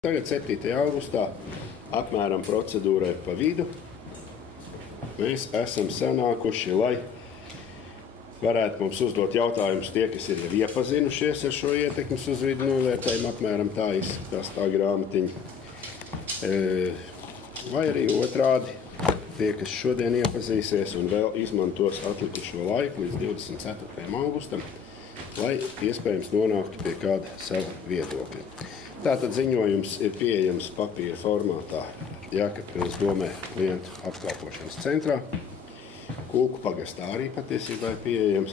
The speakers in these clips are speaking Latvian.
Tagad 7. augustā apmēram procedūrai pa vidu mēs esam sanākuši, lai varētu mums uzdot jautājumus tie, kas ir jau iepazinušies ar šo ietekmes uz vidi novērtējumu, apmēram tā izskatās tā grāmatiņa. Vai arī otrādi, tie, kas šodien iepazīsies un vēl izmantos atlikušo laiku līdz 24. augustam, lai iespējams nonāktu pie kāda sava viedokļa. Tātad ziņojums ir pieejams papīra formātā Jēkabpils domē klientu apkalpošanas centrā. Kulku pagastā arī patiesībā ir pieejams.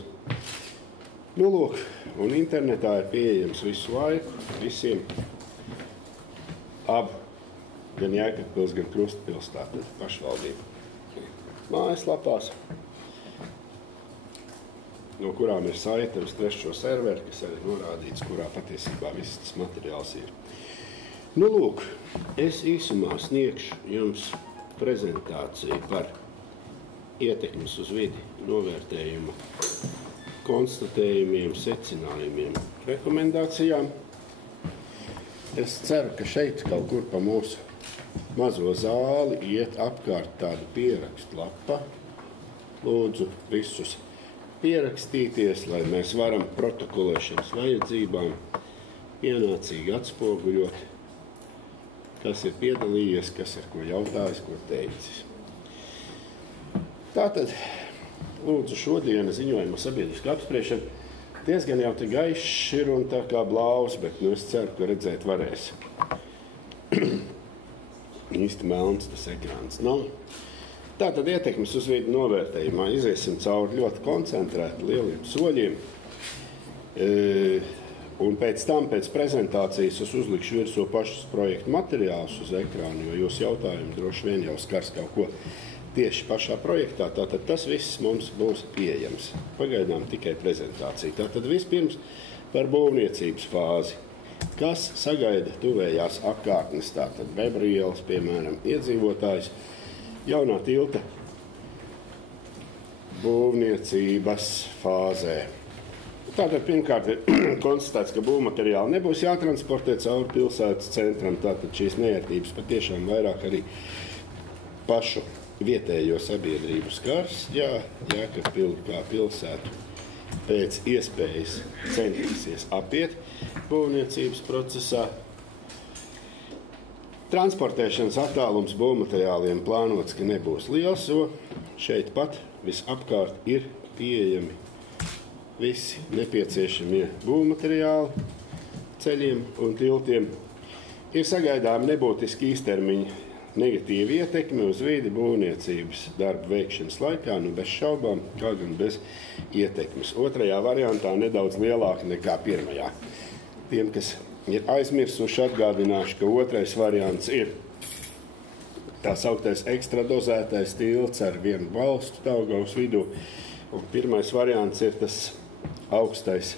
Nu, lūk, un internetā ir pieejams visu laiku visiem abu, gan Jēkabpils, gan Krustpils, tātad pašvaldību mājaslapās, no kurām ir saite uz trešo serveri, kas arī norādīts, kurā patiesībā viss tas materiāls ir. Nu, lūk, es īsumā sniegšu jums prezentāciju par ietekmes uz vidi novērtējumu, konstatējumiem, secinājumiem, rekomendācijām. Es ceru, ka šeit kaut kur pa mūsu mazo zāli iet apkārt tādu pierakstu lapa. Lūdzu visus pierakstīties, lai mēs varam protokolēšanas vajadzībām pienācīgi atspoguļot, kas ir piedalījies, kas ir ko jautājis, ko teicis. Tātad, lūdzu, šodiena ziņojuma sabiedriska apspriešana diezgan jau te gaišs ir un tā kā blāvs, bet es ceru, ka redzēt varēs. Īsti melns tas ekrāns nav. Tātad ietekmes uz vidi novērtējumā iziesim cauri ļoti koncentrēti lieliem soļiem. Un pēc tam, pēc prezentācijas, es uzlikšu virsū pašus projektu materiālus uz ekrānu, jo jūs jautājumi droši vien jau skars kaut ko tieši pašā projektā. Tātad tas viss mums būs pieejams. Pagaidām tikai prezentācija. Tātad vispirms par būvniecības fāzi. Kas sagaida tuvējās apkārtnes, tātad Bebru ielas, piemēram, iedzīvotājs, jaunā tilta būvniecības fāzē. Tātad pirmkārt ir konstatēts, ka būvmateriāli nebūs jātransportē cauri pilsētas centram. Tātad šīs neērtības patiešām vairāk arī pašu vietējo sabiedrību skars. Jēkabpili kā pilsētu pēc iespējas centīsies apiet būvniecības procesā. Transportēšanas attālums būvmateriāliem plānots, ka nebūs liels, jo šeit pat visapkārt ir pieejami visi nepieciešamie būvmateriāli ceļiem un tiltiem. Ir sagaidām nebūtiski īstermiņa negatīva ietekme uz vidi būvniecības darbu veikšanas laikā, bez šaubām, kā gan bez ietekmes. Otrajā variantā nedaudz lielāka nekā pirmajā. Tiem, kas ir aizmirsuši, atgādināšu, ka otrais variants ir tā sauktais ekstradozētais tilts ar vienu balstu Daugavas vidū. Un pirmais variants ir tas augstais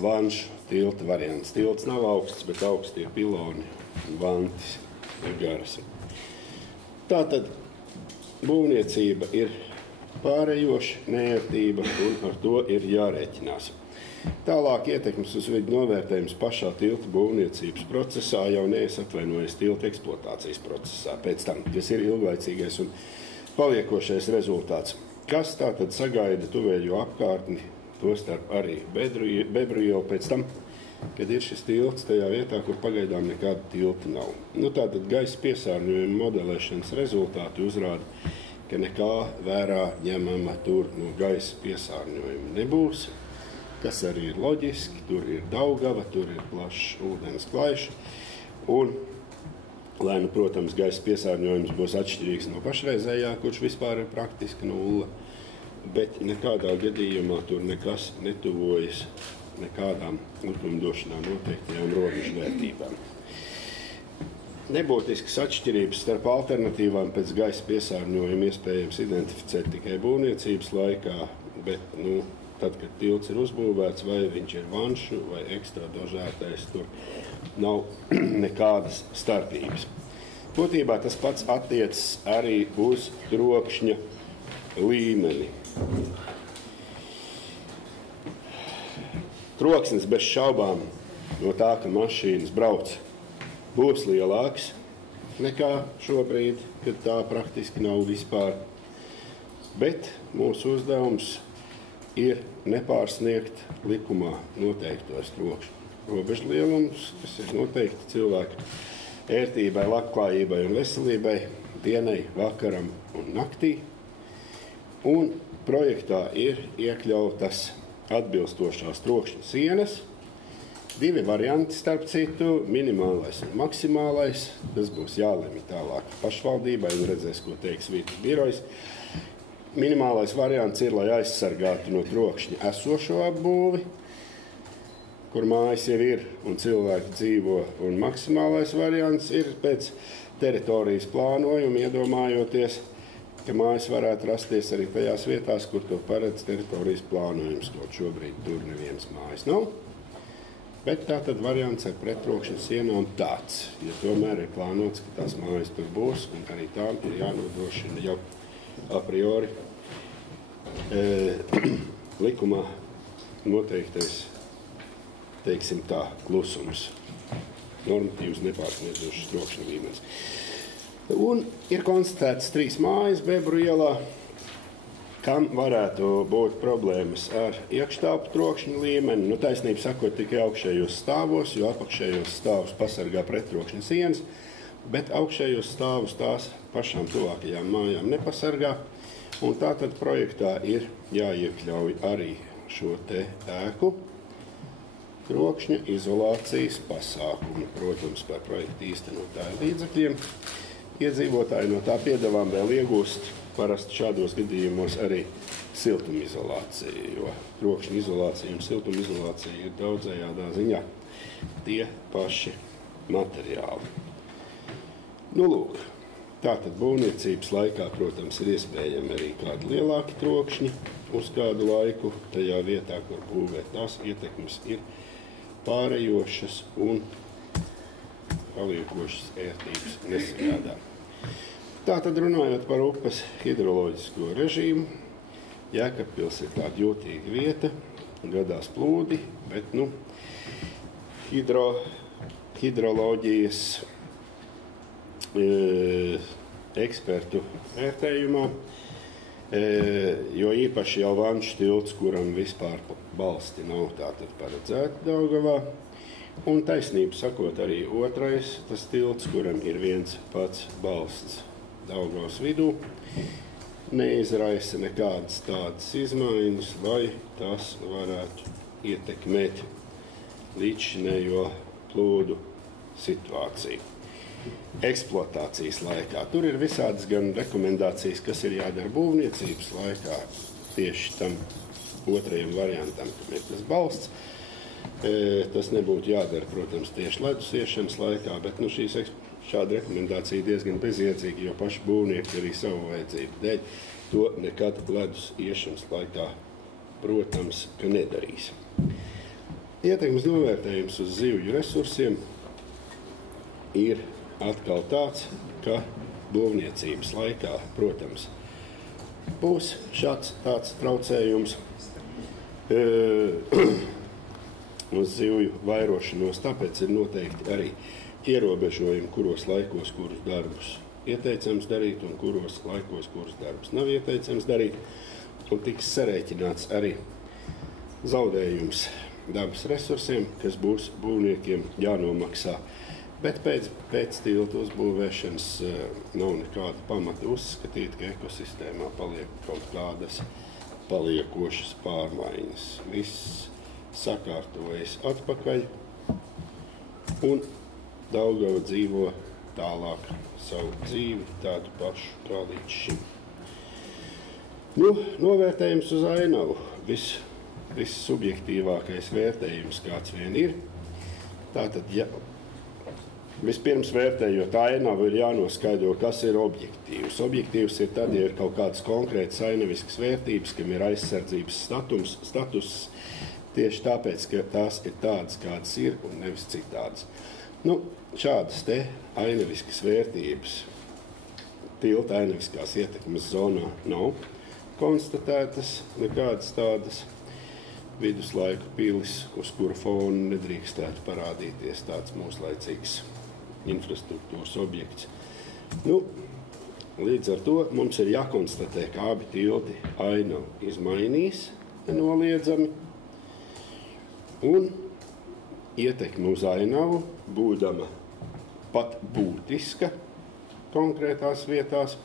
vanšu tilta variants. Tilts nav augsts, bet augsti ir piloni un vantis ir garas. Tātad būvniecība ir pārējoša neērtība un ar to ir jārēķinās. Tālāk ietekmes uz vidi novērtējums pašā tilta būvniecības procesā jau neatvainojas tilta eksploatācijas procesā, pēc tam, kas ir ilglaicīgais un paliekošais rezultāts. Kas tātad sagaida tuvējo apkārtni, tostarp arī Bebru ielu pēc tam, kad ir šis tilts tajā vietā, kur pagaidām nekāda tilta nav. Tātad gaisa piesārņojuma modelēšanas rezultāti uzrāda, ka nekā vērā ņemama tur no gaisa piesārņojuma nebūs, kas arī ir loģiski, tur ir Daugava, tur ir plašs ūdens klaišs, un, lai, protams, gaisa piesārņojums būs atšķirīgs no pašreizējā, kurš vispār ir praktiski nulle, bet nekādā gadījumā tur nekas netuvojas nekādām likumdošanā noteiktajām robežvērtībām. Nebūtiskas atšķirības starp alternatīvām pēc gaisa piesārņojuma iespējams identificēt tikai būvniecības laikā, bet, tad, kad tilts ir uzbūvēts, vai viņš ir vanšu vai ekstradozētais, tur nav nekādas starpības. Būtībā tas pats attiecas arī uz trokšņa līmeni. Troksnis bez šaubām no tā, ka mašīnas brauc būs lielāks nekā šobrīd, kad tā praktiski nav vispār. Bet mūsu uzdevums ir nepārsniegt likumā noteiktos trokšņu robežu lielumus, kas ir noteikti cilvēku ērtībai, labklājībai un veselībai dienai, vakaram un naktī. Un projektā ir iekļautas atbilstošās trokšņa sienas. 2 varianti, starp citu, minimālais un maksimālais. Tas būs jālemj tālāk pašvaldībai un redzēs, ko teiks vietas birojas. Minimālais variants ir, lai aizsargātu no trokšņa esošo apbūvi, kur mājas jau ir un cilvēki dzīvo, un maksimālais variants ir pēc teritorijas plānojuma, iedomājoties, ka mājas varētu rasties arī tajās vietās, kur to paredz teritorijas plānojums, kaut šobrīd tur nevienas mājas nav. Bet tā tad variants ar prettrokšņa sienām tāds, ja tomēr ir plānots, ka tās mājas tur būs, un arī tām ir jānodrošina jau a priori likumā noteiktais, teiksim tā, klusums, normatīvs nepārsniedzošs trokšņa līmenis. Un ir konstatētas 3 mājas Bebru ielā, kam varētu būt problēmas ar iekštelpu trokšņa līmeni. Nu, taisnība sakot, tikai augšējos stāvos, jo apakšējos stāvus pasargā prettrokšņa sienas, bet augšējos stāvus tās pašām tuvākajām mājām nepasargā. Un tātad projektā ir jāiekļauj arī šo te ēku trokšņa izolācijas pasākumu, protams, par projektu īstenotāju līdzekļiem. Iedzīvotāji no tā piedevām vēl iegūst parasti šādos gadījumos arī siltumizolāciju, jo trokšņa izolācija un siltumizolācija ir daudzējādā ziņā tie paši materiāli. Nu, lūk, tātad būvniecības laikā, protams, ir iespējami arī kādi lielāki trokšņi uz kādu laiku tajā vietā, kur būvēt. Tās ietekmes ir pārējošas un paliekošas ērtības nesagādā. Tātad runājot par upes hidroloģisko režīmu, Jēkabpils ir tāda jūtīga vieta, gadās plūdi, bet hidroloģijas ekspertu vērtējumā, jo īpaši jau Vanču tilts, kuram vispār balsti nav tātad paredzēti Daugavā, un taisnību sakot arī otrais, tas tilts, kuram ir viens pats balsts Daugavas vidū, neizraisa nekādas tādas izmaiņas, lai tas varētu ietekmēt līdzšinējo plūdu situāciju eksploatācijas laikā. Tur ir visādas gan rekomendācijas, kas ir jādara būvniecības laikā, tieši tam otrajam variantam, kam ir tas balsts. Tas nebūtu jādara, protams, tieši ledus iešanas laikā, bet šāda rekomendācija diezgan bezjēdzīga, jo paši būvnieki arī savu vajadzību dēļ to nekad ledus iešanas laikā, protams, ka nedarīs. Ietekmes novērtējums uz zivju resursiem ir atkal tāds, ka būvniecības laikā, protams, būs šāds tāds traucējums uz zivju vairošanos, tāpēc ir noteikti arī ierobežojumi, kuros laikos, kurus darbus ieteicams darīt un kuros laikos, kurus darbus nav ieteicams darīt. Un tiks sarēķināts arī zaudējums dabas resursiem, kas būs būvniekiem jānomaksā. Bet pēc tiltu uzbūvēšanas nav nekāda pamata uzskatīt, ka ekosistēmā paliek kaut kādas paliekošas pārmaiņas. Viss sakārtojas atpakaļ un Daugava dzīvo tālāk savu dzīvi, tādu pašu kā līdz šim. Novērtējums uz ainavu. Viss subjektīvākais vērtējums, kāds vien ir. Tātad, vispirms vērtējot ainavu, ir jānoskaidro, kas ir objektīvs. Objektīvs ir tad, ja ir kaut kādas konkrētas ainaviskas vērtības, kam ir aizsardzības status, tieši tāpēc, ka tās ir tādas, kādas ir, un nevis citādas. Šādas te ainaviskas vērtības tilta ainaviskās ietekmes zonā nav konstatētas nekādas tādas. Viduslaiku pilis, uz kuru fonu nedrīkstētu parādīties tāds mūslaicīgs infrastruktūras objekts. Nu, līdz ar to mums ir jākonstatē, ka abi tilti ainavu izmainīs nenoliedzami, un ietekme uz ainavu, būdama pat būtiska konkrētās vietās,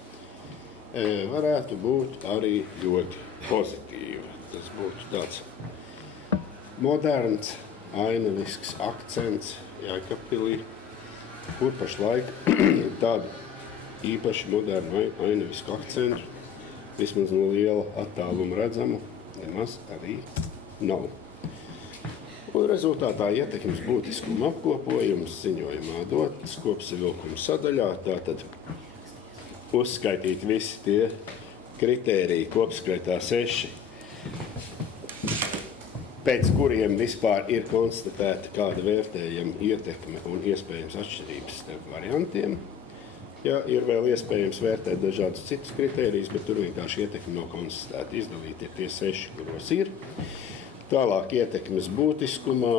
varētu būt arī ļoti pozitīva. Tas būtu tāds moderns, ainavisks akcents Jēkabpilī, kur pašlaik tādu īpaši modernu ainavisku akcentu, vismaz no liela attāluma redzamu, nemaz arī nav. Un rezultātā ietekmes būtiskuma apkopojums ziņojumā dots kopsavilkuma sadaļā, tātad uzskaitīt visi tie kritēriji kopskaitā 6, pēc kuriem vispār ir konstatēta kāda vērtējama ietekme un iespējams atšķirības starp variantiem. Ja, ir vēl iespējams vērtēt dažādus citus kritērijus, bet tur vienkārši ietekme nav konstatēta. Izdalīti ir tie 6, kuros ir. Tālāk ietekmes būtiskumā,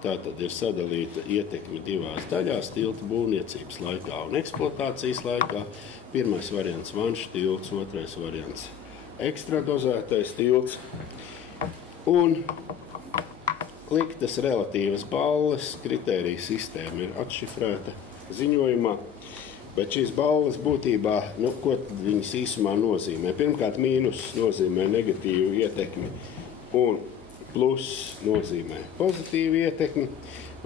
tā tad ir sadalīta ietekme 2 daļās – tilta būvniecības laikā un eksploatācijas laikā. Pirmais variants vanšu tilts, otrais variants ekstradozētais tilts. Un liktas relatīvas balles, kritērija sistēma ir atšifrēta ziņojumā, bet šīs balles būtībā, ko viņas īsumā nozīmē? Pirmkārt, mīnus nozīmē negatīvu ietekmi un plus nozīmē pozitīvu ietekmi,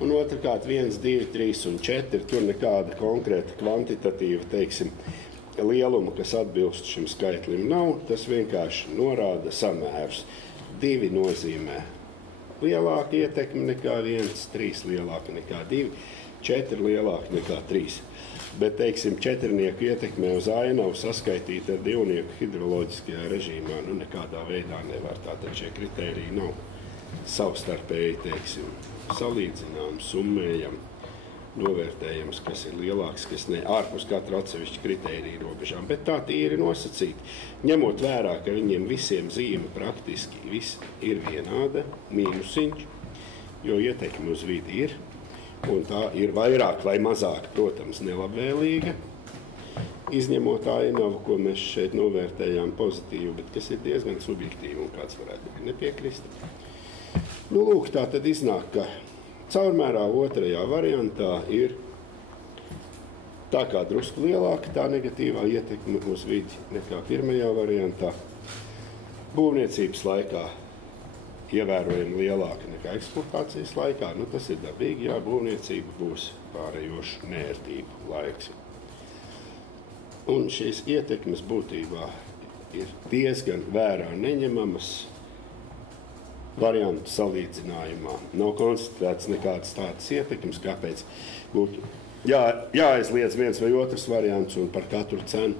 un otrkārt 1, 2, 3 un 4, tur nekāda konkrēta kvantitatīva, teiksim, lieluma, kas atbilst šim skaitlim nav, tas vienkārši norāda samērus. 2 nozīmē lielāka ietekme nekā 1, 3 lielāka nekā 2, 4 lielāka nekā 3. Bet, teiksim, 4-nieku ietekmē uz ainavu saskaitīt ar 2-nieku hidroloģiskajā režīmā, nekādā veidā nevar. Tātad šie kritēriji nav savstarpēji, teiksim, salīdzinām, summējam, novērtējams, kas ir lielāks, kas ne ārpus katra atsevišķa kritērija robežām, bet tā tīri nosacīti. Ņemot vērā, ka viņiem visiem zīme praktiski viss ir vienāda, mīnusiņš, jo ietekme uz vidi ir, un tā ir vairāk vai mazāk, protams, nelabvēlīga, izņemot ainavu, ko mēs šeit novērtējām pozitīvi, bet kas ir diezgan subjektīvi un kāds varētu nepiekrist. Nu, lūk, tā tad iznāk, ka caurmērā otrajā variantā ir tā kā drusku lielāka tā negatīvā ietekme uz vidi nekā pirmajā variantā. Būvniecības laikā ievērojami lielāka nekā eksploatācijas laikā. Nu, tas ir dabīgi, jā, būvniecība būs pārējošu nērtību laiks. Un šīs ietekmes būtībā ir diezgan vērā neņemamas variantu salīdzinājumā. Nav konstatēts nekādas tādas ietekmes, kāpēc būtu jāaizliedz viens vai otrs variants un par katru cenu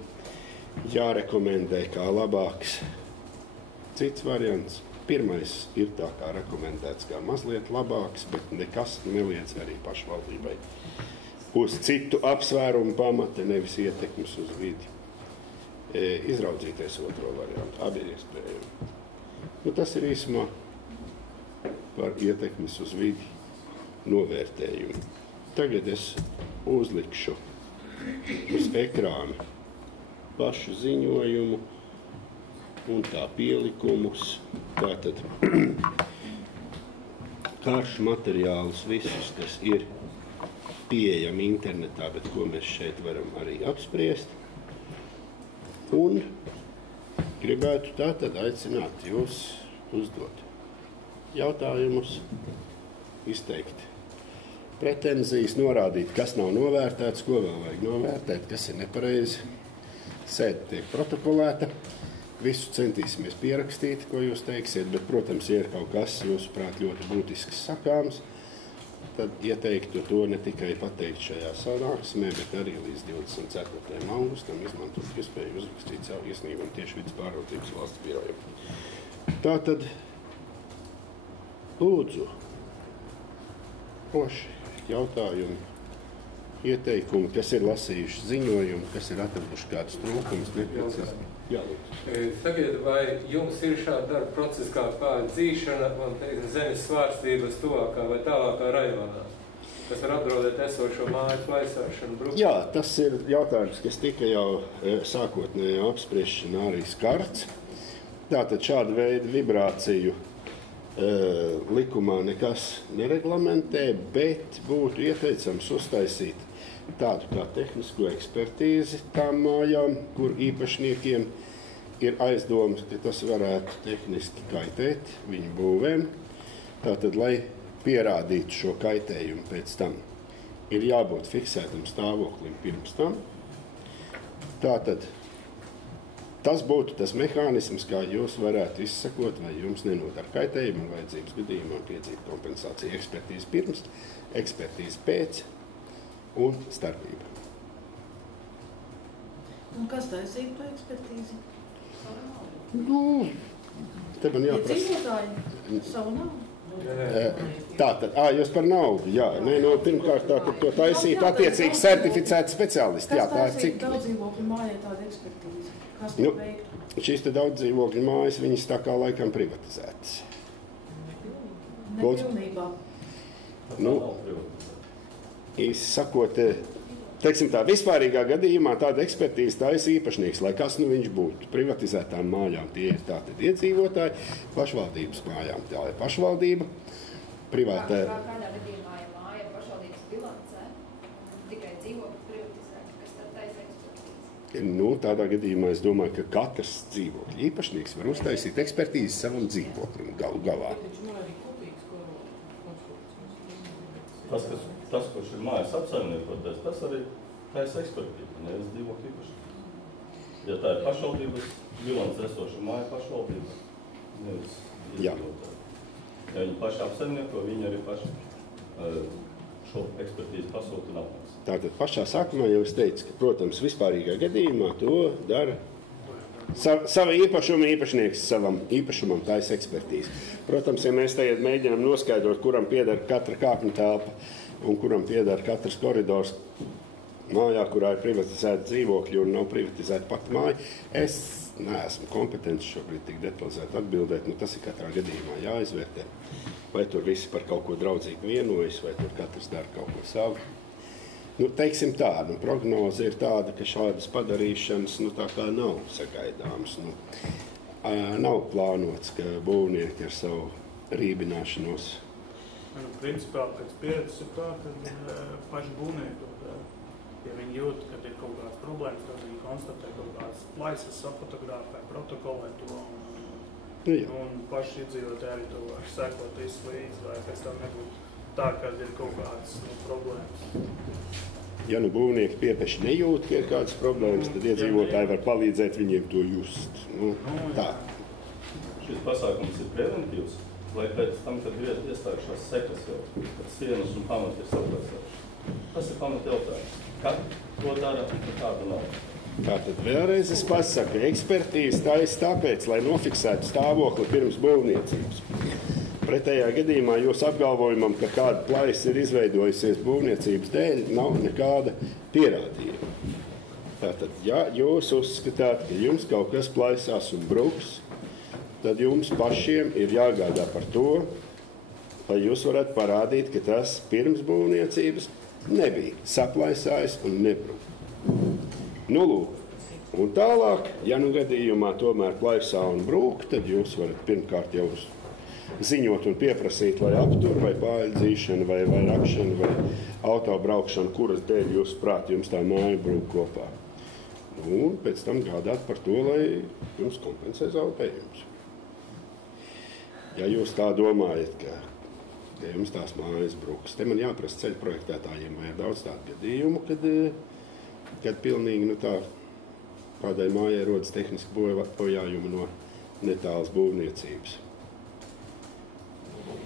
jārekomendē kā labāks cits variants. Pirmais ir tā kā rekomendēts kā mazliet labāks, bet nekas neliedz arī pašvaldībai uz citu apsvērumu pamata, nevis ietekmes uz vidi. Izraudzīties otro variantu. Abi ir iespējami. Nu, tas ir īsumā par ietekmes uz vidi novērtējumu. Tagad es uzlikšu uz ekrāna pašu ziņojumu un tā pielikumus. Tātad karšu materiālus visus, kas ir pieejami internetā, bet ko mēs šeit varam arī apspriest. Un gribētu tātad aicināt jūs uzdot jautājumus, izteikt pretenzijas, norādīt, kas nav novērtēts, ko vēl vajag novērtēt, kas ir nepareizi. Sēde tiek protokolēta. Visu centīsimies pierakstīt, ko jūs teiksiet, bet, protams, ja ir kaut kas, jūsuprāt, ļoti būtisks sakāms, tad ieteiktu to ne tikai pateikt šajā sanāksmē, bet arī līdz 24. augustam izmantot iespēju uzrakstīt savu iesniegumu tieši vidas pārvaldības valsts birojam. Tātad lūdzu, koši jautājumi, ieteikumi, kas ir lasījuši ziņojumu, kas ir atraduši kādus trūkumus, neprecīzi. Jā, lūdzu. Sakiet, vai jums ir šāda darba procesa kā kāda dzīšana un zemes svārstības tuvākā vai tālākā rajonā? Tas var apdraudēt esošo māju plaisāšanu, bruku. Jā, tas ir jautājums, kas tika jau sākotnējā apspriešanā arī skarts. Tātad šāda veida vibrāciju likumā nekas nereglamentē, bet būtu ieteicams uztaisīt tādu kā tehnisko ekspertīzi tām mājām, kur īpašniekiem ir aizdomas, ka tas varētu tehniski kaitēt viņu būvēm. Tātad, lai pierādītu šo kaitējumu pēc tam, ir jābūt fiksētam stāvoklim pirms tam. Tātad, tas būtu tas mehānisms, kā jūs varētu izsakot, vai jums nenodara kaitējumu un vajadzības gadījumā piedzīt kompensāciju. Ekspertīze pirms, ekspertīze pēc un starpība. Un kas taisīja to ekspertīzi? Nu, te man jāprasa. Iedzīvotāji savu naudu? Tātad, jūs par naudu, jā. Nē, no pirmkārt tātad to taisīt attiecīgi certificēti speciālisti. Jā, tā ir cik daudz dzīvokļu mājai tāda ekspertīze? Kas to veiktu? Šīs te daudz dzīvokļu mājas, viņas tā kā laikam privatizētas. Nepilnībā. Nu, īsi sakot, teiksim tā, vispārīgā gadījumā tāda ekspertīze taisa īpašnieks, lai kas nu viņš būtu. Privatizētām mājām tie ir tātad iedzīvotāji, pašvaldības mājām tā ir pašvaldība, privātē. Kādā gadījumā ir māja pašvaldības bilancē, tikai dzīvokļi privatizēti, kas tad taisa ekspertīzi? Nu, tādā gadījumā es domāju, ka katrs dzīvokļu īpašnieks var uztaisīt ekspertīzi savam dzīvoklim galu galā. Tas, kurš ir mājas apsaimniekotais, tas arī taisa ekspertīzi, nevis dzīvokļu īpašnieks. Ja tā ir pašvaldības bilants esoša māja pašvaldības, nevis iedzīvotāji. Ja viņi paši apsaimnieko, viņi arī paši šo ekspertīzi pasūta un apmēs. Tātad pašā sākumā jau es teicu, ka, protams, vispārīgā gadījumā to dara sava īpašuma īpašnieks savam īpašumam taisa ekspertīzi. Protams, ja mēs tagad mēģinām noskaidrot, kuram pieder katra kāpņu telpa un kuram pieder katrs koridors mājā, kurā ir privatizēta dzīvokļi un nav privatizēta pati māja, es neesmu kompetents šobrīd tik detalizēti atbildēt. Nu, tas ir katrā gadījumā jāizvērtē. Vai tur visi par kaut ko draudzīgi vienojas, vai tur katrs dara kaut ko savu. Nu, teiksim tā, prognoze ir tāda, ka šādas padarīšanas tā kā nav sagaidāmas. Nav plānots, ka būvnieki ar savu rībināšanos. Principā pēc pieredzes ir tā, ka paši būvnieki, ja viņi jūt, ka ir kaut kādas problēmas, tad viņi konstatē kaut kādas plaisas, sapfotografē, protokolē to. Un paši iedzīvotāji arī to var sekot visu līdzi, lai pēc tam nebūtu tā, ka ir kaut kādas problēmas. Ja būvnieki piepeši nejūt, ka ir kādas problēmas, tad iedzīvotāji var palīdzēt viņiem to just. Tā. Šis pasākums ir preventīvs, lai pēc tam, kad ir iestājušās sekas jau, kad sienas un pamati ir saplēsējuši. Tas ir pamata jautājums. Kad to dara, tāda nav. Tātad vēlreiz es pasaku, ekspertīze taisa tāpēc, lai nofiksētu stāvokli pirms būvniecības. Pretējā gadījumā jūsu apgalvojumam, ka kāda plaisa ir izveidojusies būvniecības dēļ, nav nekāda pierādījuma. Tātad, ja jūs uzskatāt, ka jums kaut kas plaisās un bruks, tad jums pašiem ir jāgādā par to, lai jūs varētu parādīt, ka tas pirms būvniecības nebija saplaisājis un nebruka. Lūk. Un tālāk, ja gadījumā tomēr plaisā un brūk, tad jūs varat pirmkārt jau ziņot un pieprasīt, lai aptur vai pāļdzīšana, vai rakšana, vai autobraukšana, kuras dēļ jūs prāt jums tā māja brūk kopā. Un pēc tam gādāt par to, lai jums kompensē zaudējumus. Ja jūs tā domājat, ka jums tās mājas brūks, te man jāprasa ceļu projektētājiem, vai ir daudz tādu gadījumu, kad pilnīgi kādai mājai rodas tehniski bojājumi no netālas būvniecības.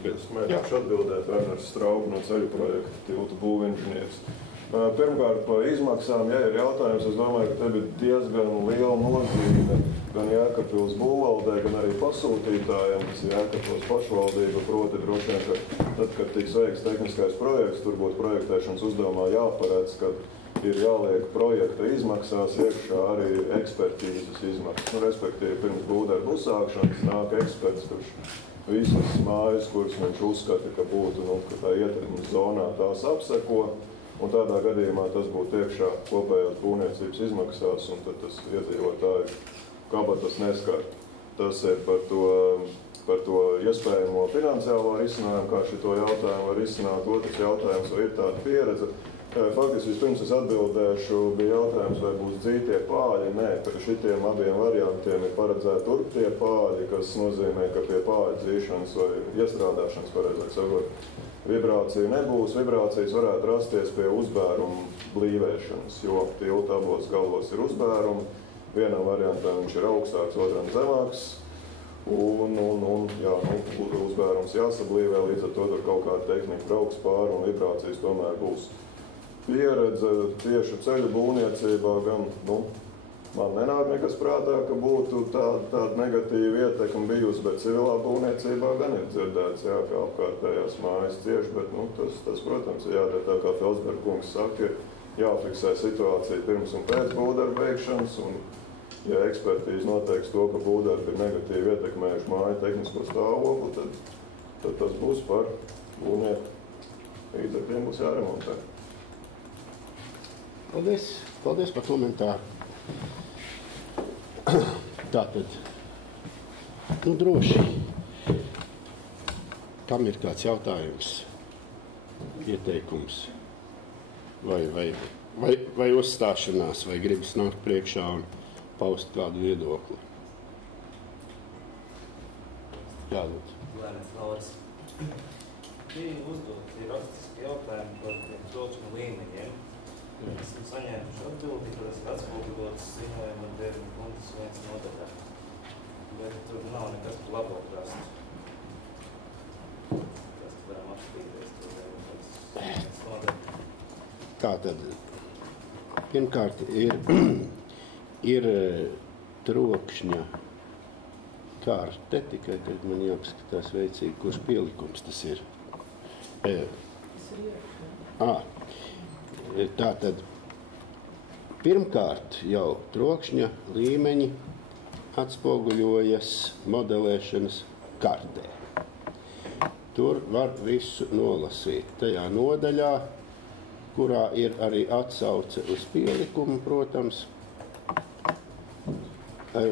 Es mēģināšu atbildēt Werners Strauba no ceļu projekta tiltu būvinženieris. Pirmkārt, par izmaksām, ja ir jautājums, es domāju, ka te bija diezgan liela nozīme gan Jēkabpils būvvaldē, gan arī pasūtītājiem, kas ir Jēkabpils pašvaldība, proti droši vien, ka tad, kad tiks veikts tehniskais projekts, tur būtu projektēšanas uzdevumā jāparedz, ka ir jāliek projekta izmaksās iekšā arī ekspertīzes izmaksas. Respektīvi, pirms būvdarbu uzsākšanas nāk eksperts, kurš visas mājas, kuras viņš uzskata, ka būtu, ka tā ietekmes zonā tās apseko, un tādā gadījumā tas būtu iekšā kopējās būvniecības izmaksās, un tad tas iedzīvotāju kabatas neskar. Tas ir par to iespējamo finansiālo risinājumu, kā šito jautājumu var risināt. Otrs jautājums, vai ir tāda pieredze. Faktiski vispirms es atbildēšu, bija jautājums, vai būs dzītie pāļi. Nē, par šitiem abiem variantiem ir paredzēti turptie pāļi, kas nozīmē, ka pie pāļu dzīšanas vai iestrādāšanas, pareizāk sakot, vibrācija nebūs. Vibrācijas varētu rasties pie uzbērumu blīvēšanas, jo tilta abos galos ir uzbērumi. Vienam variantam viņš ir augstāks, otram zemāks. Uzbērums jāsablīvē, līdz ar to tur kaut kāda tehnika brauks pāri un vibrācijas tomēr būs. Pieredze tieši ceļu būvniecībā gan, man nenāk nekas prātā, ka būtu tāda negatīva ietekme bijusi, bet civilā būvniecībā gan ir dzirdēts, jā, kā apkārtējās mājas cieši, bet, tas, protams, ir jādara tā, kā Felsberg kungs saka, ir jāfiksē situācija pirms un pēc būvdarba veikšanas, un ja ekspertīze noteiks to, ka būvdarbi ir negatīvi ietekmējuši māju tehnisko stāvokli, tad tas būs par būvnieku līdzekļiem būs jāremontē. Paldies par komentāru. Tātad, droši, kam ir kāds jautājums, ieteikums, vai uzstāšanās, vai gribas nākt priekšā un paust kādu viedokli. Jādod. Lēnēs Lauris. Bija uzdot rakstiski jautājumi par trokšņa līmeņiem. Esmu saņēmuši atbildi, ka tas ir atspoguļots ziņojuma 9.1 nodaļā. Bet tur nav nekas par labo krastu. Kas varam apskatīties to nodaļu. Tātad, pirmkārt ir trokšņa karte, tikai tad man jāpaskatās veicīgi, kurš pielikums tas ir. Tātad, pirmkārt jau trokšņa līmeņi atspoguļojas modelēšanas kartē. Tur var visu nolasīt. Tajā nodaļā, kurā ir arī atsauce uz pielikumu, protams,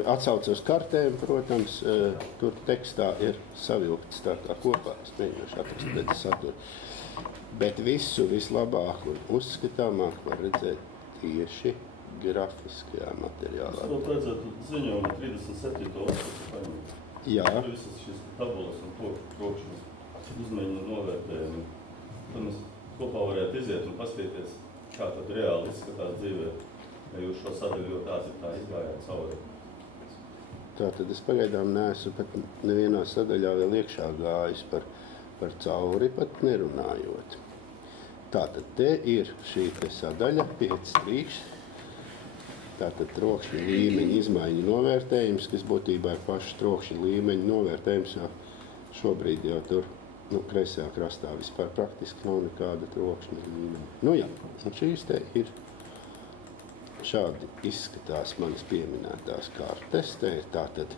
atsauce uz kartēm, protams, tur tekstā ir savilkts tā kā kopā. Es mēģināšu atrast pēc satura. Bet visu vislabāk un uzskatāmāk var redzēt tieši grafiskajā materiālā. Es vēl redzētu ziņojumu 37. paņemt. Jā. Visas šīs tabulas un trokšņu uzmēģinu novērtējumu. Tad mēs kopā varētu iziet un paskatīties, kā tad reāli izskatās dzīvē, ja jūs šo sadaļu jau tā izgājāt cauri. Tātad es pagaidām neesmu pat nevienā sadaļā vēl iekšā gājis par cauri, pat nerunājot. Tātad te ir šī sadaļa 5 strīkšķi. Tātad trokšņa līmeņa izmaiņu novērtējums, kas būtībā ir pašs trokšņa līmeņa novērtējums, jo šobrīd jau tur kreisajā krastā vispār praktiski nav nekāda trokšņa līmeņa. Un šīs te ir šādi izskatās manas pieminētās kartes. Te ir tātad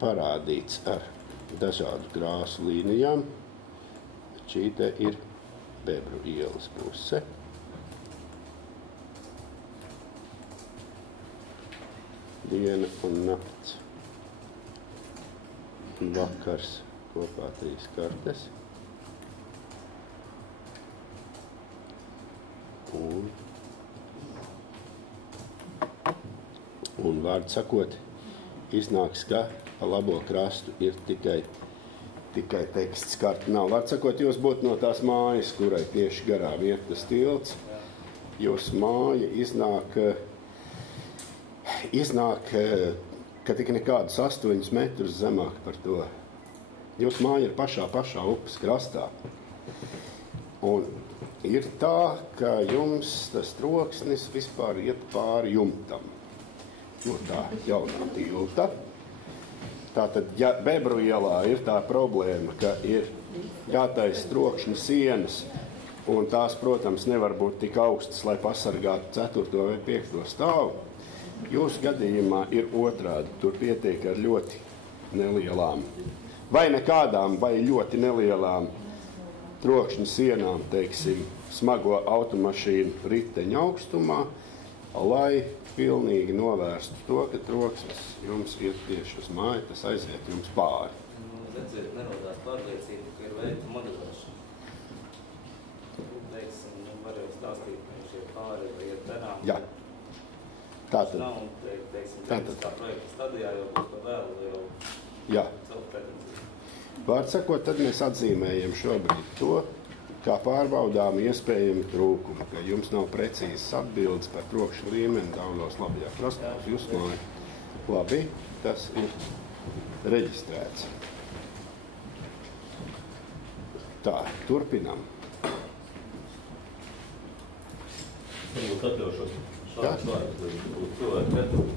parādīts ar dažādu krāsu līnijām. Šī te ir Bebru ielas puse. Diena un nakts. Vakars kopā 3 kartes. Un vārdu sakot, iznāks, ka pa labo krastu ir tikai teksts karta nav. Vārdu sakot, jūs būtu no tās mājas, kurai tieši garām iet tas tilts. Jūsu māja iznāk, ka tik nekādus 8 metrus zemāk par to. Jūsu māja ir pašā upes krastā. Un ir tā, ka jums tas troksnis vispār iet pāri jumtam. No tā jaunā tilta. Tātad, ja Bebru ielā ir tā problēma, ka ir jātaisa trokšņa sienas, un tās, protams, nevar būt tik augstas, lai pasargātu 4. vai 5. stāvu, jūsu gadījumā ir otrādi. Tur pietiek ar ļoti nelielām vai nekādām, vai ļoti nelielām trokšņa sienām, teiksim, smago automašīnu riteņa augstumā, lai pilnīgi novērstu to, ka troksnis jums ir tieši uz māju, tas aiziet jums pāri. Redziet, nerodās pārliecība, ka ir veikta modelēšana. Teiksim, var jau stāstīt, ka šie pāri vai iet tenām. Jā. Tātad. Nav, teiksim, kā projekta stadijā jau būs pa vēlu jau Jā. celtu pretenziju. Vārds sakot, tad mēs atzīmējam šobrīd to, kā pārbaudām iespējami trūkumi, ka jums nav precīzas atbildes par trokšņa līmeni daudzos labajā krastā uz jūsu māju. Labi, tas ir reģistrēts. Tā, turpinām. Varbūt atļaušos šādas vārdas, lai būtu cilvēki gatavi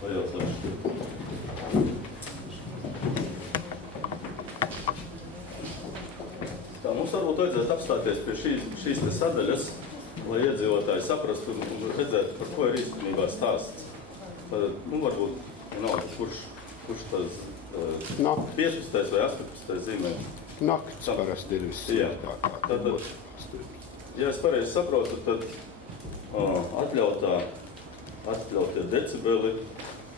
pajautāšu. Tā, mums varbūt vajadzētu apstāties pie šīs te sadaļas, lai iedzīvotāji saprastu un redzētu, par ko ir īstenībā stāsts. Tad, varbūt nav, kurš tas 15. vai 18. zīmē. Nakts parasti ir vissvarīgākā. Ja es pareizi saprotu, tad atļautie decibeli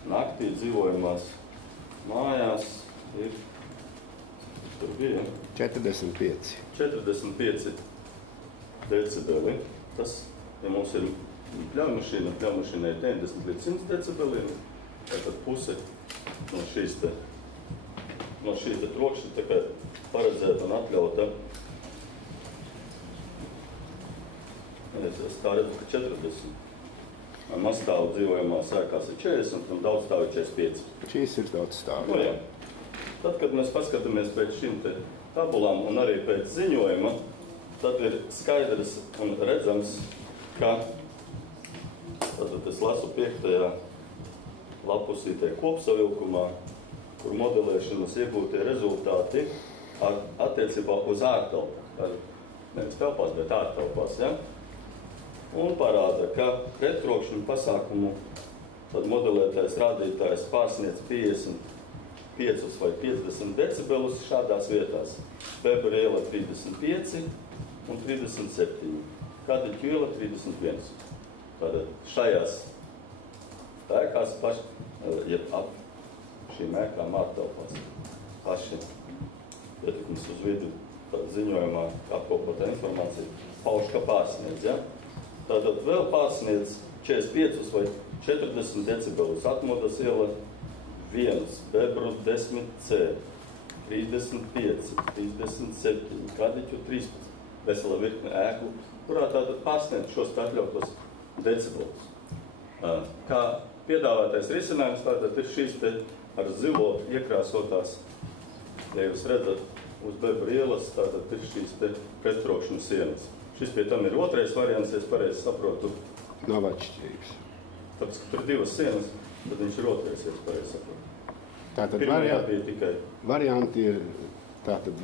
naktī dzīvojamās mājās ir, tur bija 45. 45 decibeli. Tas, ja mums ir pļaumašīnai 90 līdz 100 decibeliem, tātad puse no šīs te trokšņa tā kā paredzēta un atļauta. Es tā redzu, ka 40. Mazstāvu dzīvojamās ēkās ir 40 un daudzstāvu ir 45. Šīs ir daudzstāvu. Jā. Tad, kad mēs paskatāmies pēc šīm te tabulām un arī pēc ziņojuma, tad ir skaidrs un redzams, ka tātad es lasu 5. lapusītē kopsavilkumā, kur modelēšanas iegūtie rezultāti attiecībā uz ārtelpu. Nevis telpās, bet ārtelpās, ja? Un parāda, ka prettrokšņu pasākumu tad modelētais rādītājs pārsniedz 55 vai 50 decibelus šādās vietās. Bebra iela 35 un 37. Kadiķu iela 31. Tātad šajās ēkās jeb ap šīm ēkām ārtelpās paši ietekmes uz vidi ziņojumā apkopotā informācija pauž, ka pārsniedz, ja? Tātad vēl pārsniedz 45 vai 40 decibelus Atmodas iela 1, Bebru 10C, 35, 37, Kadiķu 13, vesela virkne ēku, kurā tātad pārsniedz šos atļautos decibelus. Kā piedāvātais risinājums, tātad ir šīs te ar zilo iekrāsotās, ja jūs redzat, uz Bebru ielas, tātad ir šīs te prettrokšņu sienas. Šis pie tam ir otrais variants, ja es pareizi saprotu. Nav atšķirības. Tāpēc, ka tur ir divas sienas, tad viņš ir otrais, ja es pareizi saprotu. Tātad Pirmajā bija tikai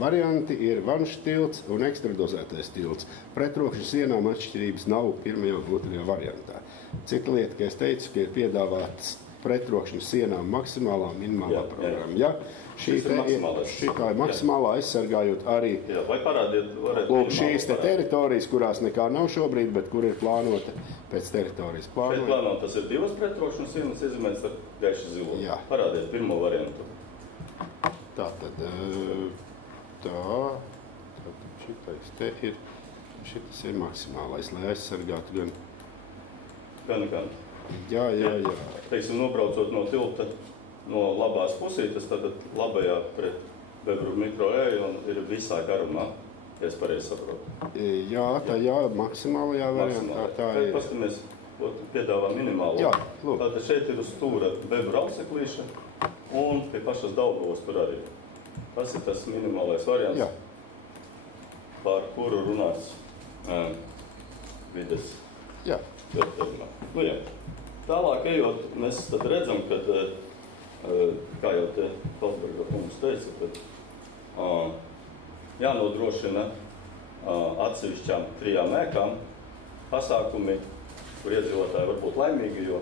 varianti ir vanšu tilts un ekstradozētais tilts. Pretrokšņu sienām atšķirības nav pirmajā un otrajā variantā. Cita lieta, ka es teicu, ka ir piedāvāts pretrokšņu sienām maksimālā un minimālā programma. Ja? Šī ir maksimālā aizsargājot arī šīs te teritorijas, kurās nekā nav šobrīd, bet kur ir plānota pēc teritorijas plānota. Šeit plānot, tas ir divas pretrokšņu sienas iezīmētas ar gaišu zilo. Jā. Parādiet pirmo variantu. Tātad šitas ir maksimālais, lai aizsargātu gan. Jā. Teiksim, nobraucot no tilta no labās pusītes, tad labajā pret Bebru mikroēju ir visā garumā, ja es pareizi saprotu. Jā, maksimālajā variantā tā ir. Pastamies, piedāvā minimālo. Jā, lūk. Tātad šeit ir uz stūra Bebru auseklīša un pie pašas Daugavas tur arī. Tas ir tas minimālais variants, jā, par kuru runās vides. Jā. Jā. Tālāk ejot, mēs tad redzam, ka, kā jau te Falsberga kungs teica, ka jānodrošina atsevišķām 3 ēkām pasākumi, kur iedzīvotāji var būt laimīgi, jo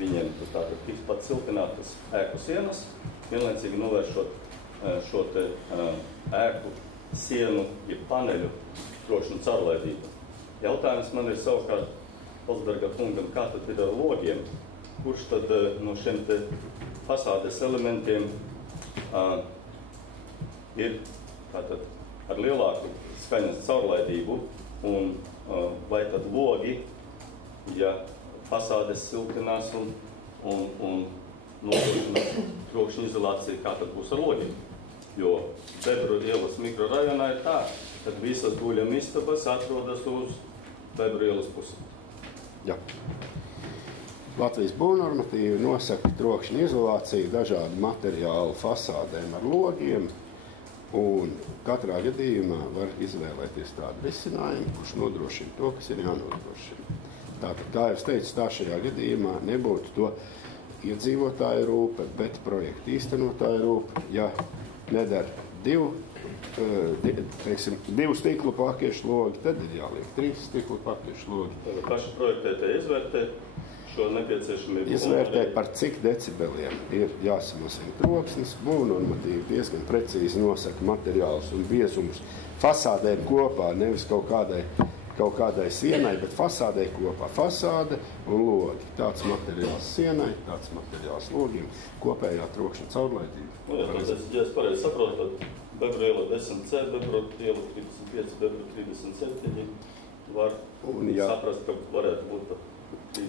viņiem tātad tiks pat siltinātas ēku sienas, vienlaicīgi novēršot šo te ēku sienu, ja paneļu trokšņu caurlaidību. Jautājums man ir savukārt Olsberga kungam, kā tad ir ar logiem? Kurš tad no šiem te fasādes elementiem ir tātad ar lielāku skaņas caurlaidību un vai tad logi, ja fasādes siltinās un nodrošinās trokšņu izolāciju, kā tad būs ar logiem? Jo Bebru ielas mikrorajonā ir tā, kad visas guļam istabas atrodas uz Bebru ielas pusi. Jā. Latvijas būvnormatīvi nosaka trokšņu izolāciju dažādu materiālu fasādēm ar logiem, un katrā gadījumā var izvēlēties tādu risinājumu, kurš nodrošina to, kas ir jānodrošina. Tātad, kā jau es teicu, tā šajā gadījumā nebūtu to iedzīvotāju rūpe, bet projekta īstenotāju rūpe, ja nedara divu stiklu pakiešu logi, tad ir jāliek 3 stiklu pakiešu logi. Paši projektētāji izvērtē šo nepieciešamību. Izvērtē, par cik decibeliem ir jāsamazina troksnis. Būvnormatīvi diezgan precīzi nosaka materiālus un biezumus fasādēm kopā, nevis kaut kādai sienai, bet fasādē kopā. Fasāde un logi. Tāds materiāls sienai, tāds materiāls logiem, kopējā trokšņa caurlaidība. Nu, ja es pareizi saprotu, tad Bebru iela 10C, Bebru iela 35, Bebru 37 var saprast, ka varētu būt pat 3.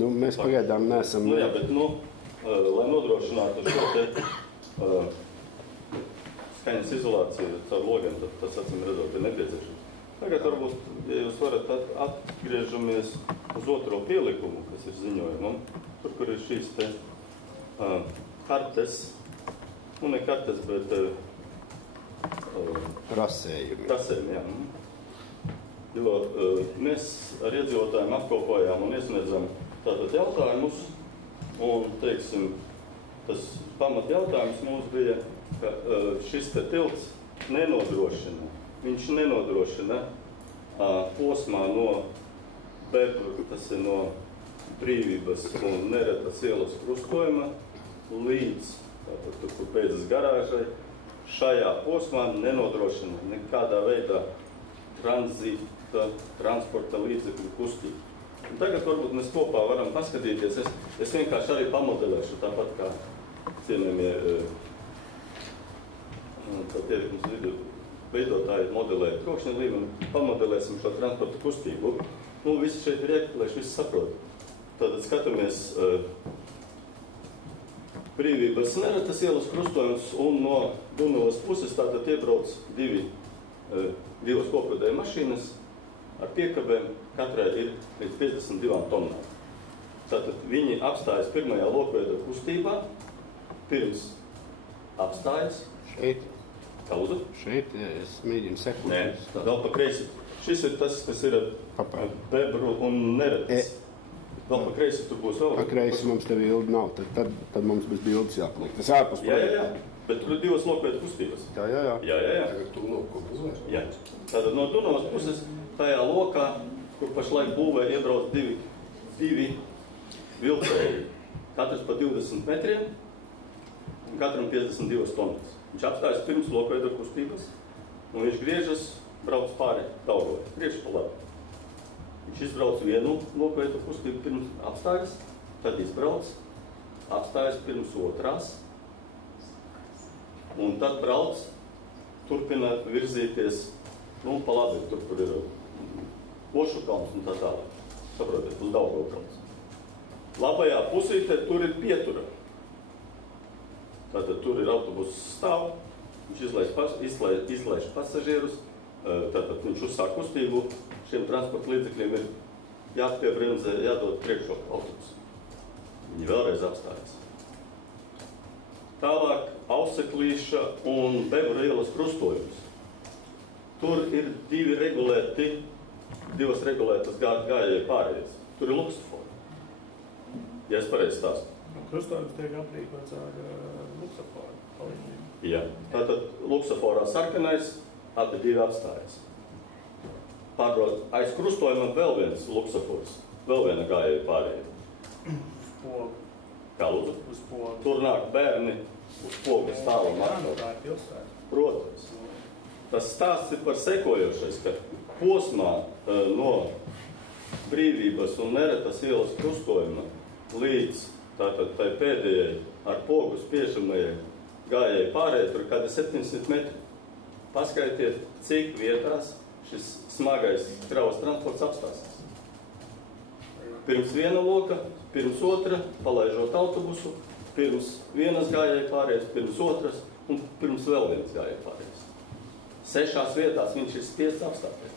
Mēs pagaidām neesam... Jā, bet, lai nodrošinātu šo te skaņas izolāciju caur logiem, tad tas, acīm redzot, ir nepieciešams. Tagad varbūt, ja jūs varat atgriežamies uz otro pielikumu, kas ir ziņojumam, tur, kur ir šīs te kartes, ne kartes, bet rasējumi. Rasējumi, jā. Jo mēs ar iedzīvotājiem apkopojām un iesniedzam tātad jautājumus, un, teiksim, tas pamat jautājums mums bija, ka šis te tilts nenodrošina. Viņš nenodrošina posmā no Bebru, tas ir no Brīvības un Neretas ielas krustojuma līdz, tātad, tur, kur beidzas garāžai, šajā posmā nenodrošina nekādā veidā transporta līdzekļu kustību. Un tagad varbūt mēs kopā varam paskatīties. Es vienkārši arī pamodelēšu tāpat kā cienījamie veidotāji modelēja trokšņa līmeni, pamodelēsim šo transporta kustību. Visi šeit ir iekļauši, visi saprot. Tātad skatāmies Brīvības Neretas ielas krustojums un no Dunavas puses tātad iebrauc divas koprodēja mašīnas ar piekabēm, katrai ir līdz 52 tonnām. Tātad viņi apstājas pirmajā lokveida kustībā, pirms apstājas. Šeit. Lūdzu? Šeit, es mēģinu sekot. Nē, vēl pa kreisi. Šis ir tas, kas ir Bebru un Neretas. Vēl pa kreisi tur būs vēl. Pa kreisi mums te bildi nav, tad mums bez bildes jāpliek. Tas ārpus jā, bet tur ir divas lokveida kustības. Jā. Jā. Tātad no Dunavas puses tajā lokā, kur pašlaik būvē iebrauc divi vilcēji. Katrs pa 20 metriem un katram 52 tonnas. Viņš apstājas pirms lokveida kustības, un viņš griežas, brauc pāri Daugavai, griežas pa labi. Viņš izbrauc vienu lokveida kustību pirms apstājas, tad izbrauc, apstājas pirms otrās, un tad brauc, turpina virzīties, pa labi, tur, kur ir Ošu kalns un tā tālāk. Saprotiet, uz Daugavu kalns. Labajā pusītē tur ir pietura. Tātad tur ir autobusu stāv, viņš izlaiž pasažierus, tātad viņš uzsāk kustību, šiem transporta līdzekļiem ir jāpiebremzē, jādod priekšroku autobusu. Viņi vēlreiz apstājas. Tālāk Auseklīša un Bebru ielas krustojums. Tur ir divas regulētas gājēju pārējas. Tur ir luksofori. Ja es pareizi stāstu. Krustojums tiek aprīkots ar luksoforu palīdzību. Jā. Tātad luksoforā sarkanais, abi divi apstājas. Pārbrauc aiz krustojuma vēl viens luksofors, vēl viena gājēja pārēja. Kā lūdzu? Uz pogu. Tur nāk bērni uz pogu stāvam Jā, atkal. tā ir pilsēta. Protams. Tas stāsts ir par sekojošais, ka posmā no Brīvības un Neretas ielas krustojuma līdz tātad tai pēdējai ar pogu spiežamajai gājēji pārējai, tur kādi 700 metri. Paskaitiet, cik vietās šis smagais kravas transports apstāsies. Pirms viena loka, pirms otra, palaižot autobusu, pirms vienas gājēji pārējais, pirms otras un pirms vēl vienas gājēji pārējais. 6 vietās viņš ir spiests apstāties.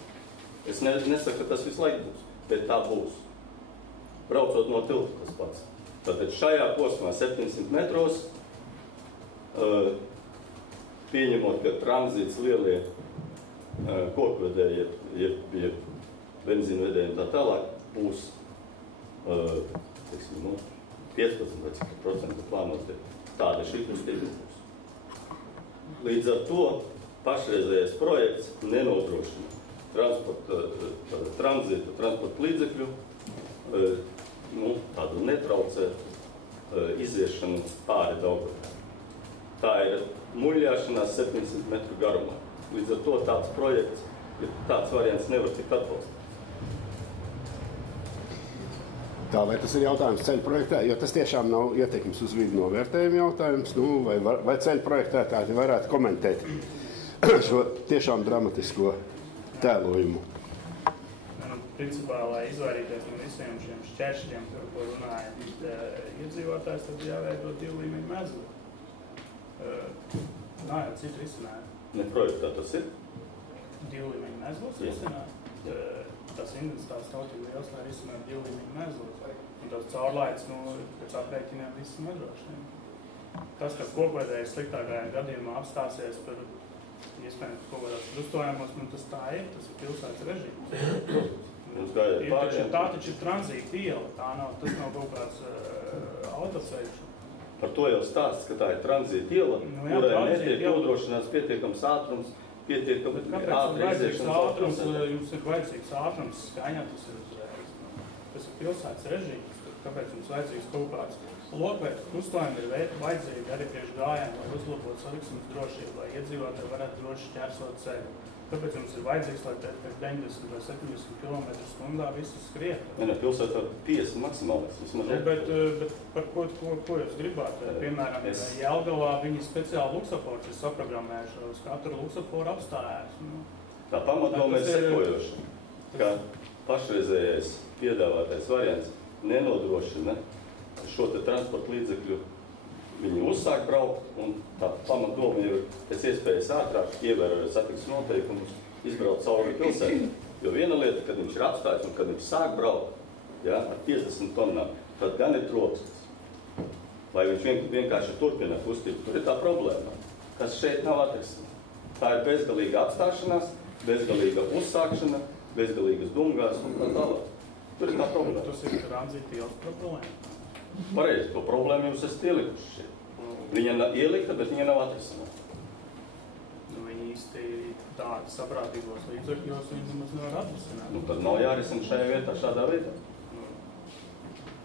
Es nesaku, ka tas visu laiku būs, bet tā būs. Braucot no tilta tas pats. Tātad šajā posmā 700 metros, pieņemot, ka tranzīts lielie kokvedēji, jeb benzīnvedēji un tā tālāk, būs 15% plānoti. Tāda šī kustība būs. Līdz ar to pašreizējais projekts nenodrošina transporta līdzekļu, tādu netraucē iziešanu pāri Daugavai. Tā ir muļļāšanās 700 metru garumā. Līdz ar to tāds projekts, tāds variants nevar tikt atbalstīts. Tā, vai tas ir jautājums ceļu projektē, jo tas tiešām nav ietekmes uz vidu novērtējumu jautājums, vai ceļu projektētāji varētu komentēt šo tiešām dramatisko tēlojumu? Principā, lai izvairīties no visiem šiem šķēršļiem, par ko runāja iedzīvotājs, tad jāveido 2 līmeņu mezgli. Nav jau citu risinājumu. Ne projektā tas ir? 2 līmeņu mezglis risināt. Tas intensitātes tautīgi liels, lai risinātu 2 līmeņu mezglis. Un tas caurlaids, pēc aprēķiniem viss nodrošina. Tas, ka kokvedējs sliktākajā gadījumā apstāsies par iespējams kaut kādās krustojumos, tas tā ir, tas ir pilsētas režīms. Tā taču ir tranzīta iela, tas nav kaut kāds autoceļš. Par to jau stāsts, ka tā ir tranzīta iela, kurai netiek nodrošināts pietiekams ātrums, pietiekami ātri iziešanas ātrums. Jums ir vajadzīgs ātrums, skaņā tas ir uzreiz. Tas ir pilsētas režīms, kāpēc jums vajadzīgs kaut kāds lokveitu krustojumi ir vajadzīgi arī priekš gājiem, lai uzlabotu satiksmes drošību, lai iedzīvotāji varētu droši šķērsot ceļu. Kāpēc jums ir vajadzīgs, lai pēc 90 vai 70 km/h visu skriet? Ne, pilsētā 50 maksimālis. Bet par ko jūs gribāt? Piemēram, Jelgavā viņi speciāli luksafors ir saprogrammējuši uz katru luksaforu apstājās. Tā pamatdoma ir sekojoša, ka pašreizējais piedāvātais variants nenodrošina šo te transporta līdzekļu. Viņi uzsāk braukt, un tā pamatdoma ir pēc iespējas ātrāk, ievērojot satiksmes noteikumus, izbraukt cauri pilsētai. Jo viena lieta, kad viņš ir apstājis un kad viņš sāk braukt, ar 50 tonnām, tad gan ir troksnis. Vai viņš vienkārši turpina kustību, tur ir tā problēma, kas šeit nav atrisināta. Tā ir bezgalīga apstāšanās, bezgalīga uzsākšana, bezgalīgas dungās un tā tālāk. Tur ir tā problēma. Tas ir tranzīta ielas problēma. Pareizi, to problēmu jūs esat ielikuši šeit. Viņa ielikta, bet viņa nav atrisināta. Viņi īsti tādi saprātīgos līdzekļos, viņi nemaz nevar atrisināt. Tad nav jārisina šajā vietā, šādā veidā.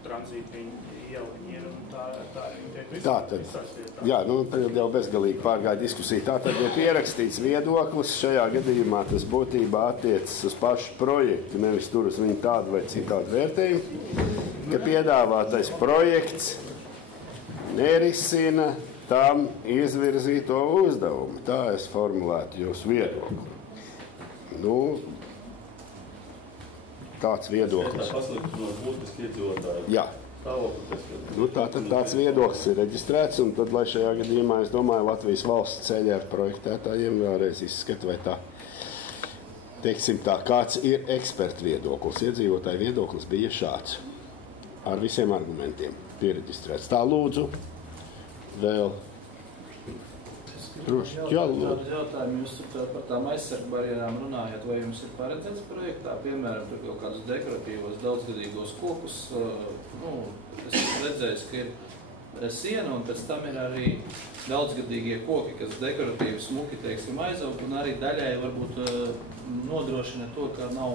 Tranzīta iela viņi ir, un tā viņi tiek visās vietās. Jā, tagad jau bezgalīgi pārgāja diskusija. Tātad ir pierakstīts viedoklis. Šajā gadījumā tas būtībā attiecas uz pašu projektu, nevis tur uz viņu tādu vai citādu vērtējumu. Ka piedāvātais projekts nerisina tam izvirzīto uzdevumu. Tā es formulētu jūsu viedokli. Tāds viedoklis. Jā. Tātad tāds viedoklis ir reģistrēts, un tad, lai šajā gadījumā, es domāju, Latvijas valsts ceļi ar projektētājiem vēlreiz izskata, vai tā, teiksim tā, kāds ir ekspertu viedoklis. Iedzīvotāju viedoklis bija šāds. Ar visiem argumentiem piereģistrēts. Tā lūdzu, vēl. Tādu jautājumu jūs par tām aizsargu barjerām runājat, vai jums ir paredzēts projektā, piemēram, tur kaut kādus dekoratīvos daudzgadīgos kokus, es esmu redzējis, ka ir siena, un pēc tam ir arī daudzgadīgie koki, kas dekoratīvi smuki, teiksim, aizaug, un arī daļai varbūt nodrošina to, ka nav,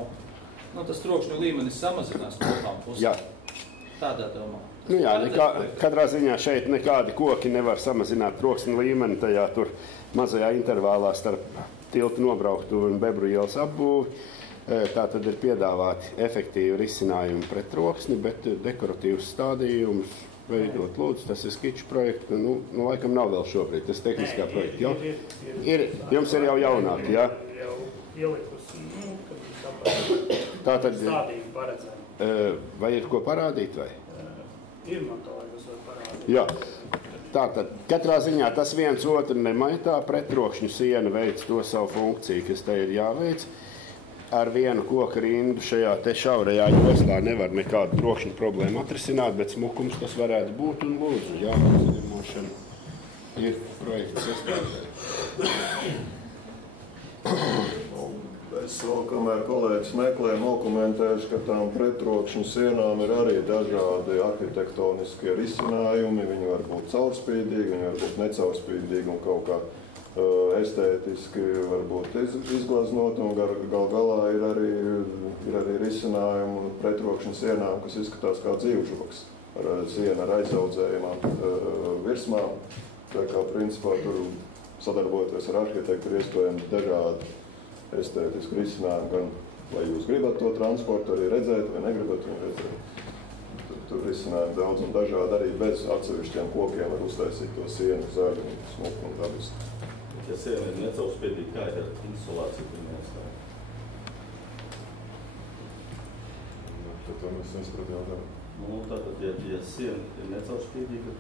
tas trokšņu līmenis samazinās no tām pusēm. Jā. tādā domā. Nu jā, katrā ziņā šeit nekādi koki nevar samazināt troksni līmeni tajā tur mazajā intervālā starp tiltu nobrauktu un Bebru ielas apbūvi. Tā tad ir piedāvāti efektīvi risinājumi pret troksni, bet dekoratīvs stādījums veidot lūdzu, tas ir skiču projekts, nu laikam nav vēl šobrīd, tas tehniskā projekta, jau? Jums ir jau jaunāk, jā? Jau ielikusi, kad sapratu, stādījumu paredzējumu. Vai ir ko parādīt, vai? Ir man to, jūs var parādīt. Jā. Tātad, katrā ziņā tas viens otru nemaitā, pretrokšņu siena veic to savu funkciju, kas te ir jāveic. Ar vienu koka rindu šajā te šaurajā joslā nevar nekādu trokšņu problēmu atrisināt, bet smukums tas varētu būt un lūdzu, jā, zaļumošana ir projekts sastādē. Es vēl, kamēr kolēģis meklē, nokomentēšu, ka tām pretrokšņu sienām ir arī dažādi arhitektoniskie risinājumi. Viņi var būt caurspīdīgi, viņi var būt necaurspīdīgi un kaut kā estētiski varbūt izglaznot, un gal galā ir arī risinājumi pretrokšņu sienām, kas izskatās kā dzīvžoks ar sienu ar aizaudzējumām virsmām. Tā kā principā tur sadarbojoties ar arhitektu ir iespējami dažādi estētiski risinājumi, gan vai jūs gribat to transportu arī redzēt vai negribat to redzēt. Tur risinājumi daudz un dažādi arī bez atsevišķiem kokiem var uztaisīt to sienu, zaļu un smuku un dabas. Ja siena ir necaurspīdīga, kā ir ar insulāciju pirmajā stāvā? Tad to mēs nesaprotam jautājumu. Nu, tātad, ja siena ir necaurspīdīga,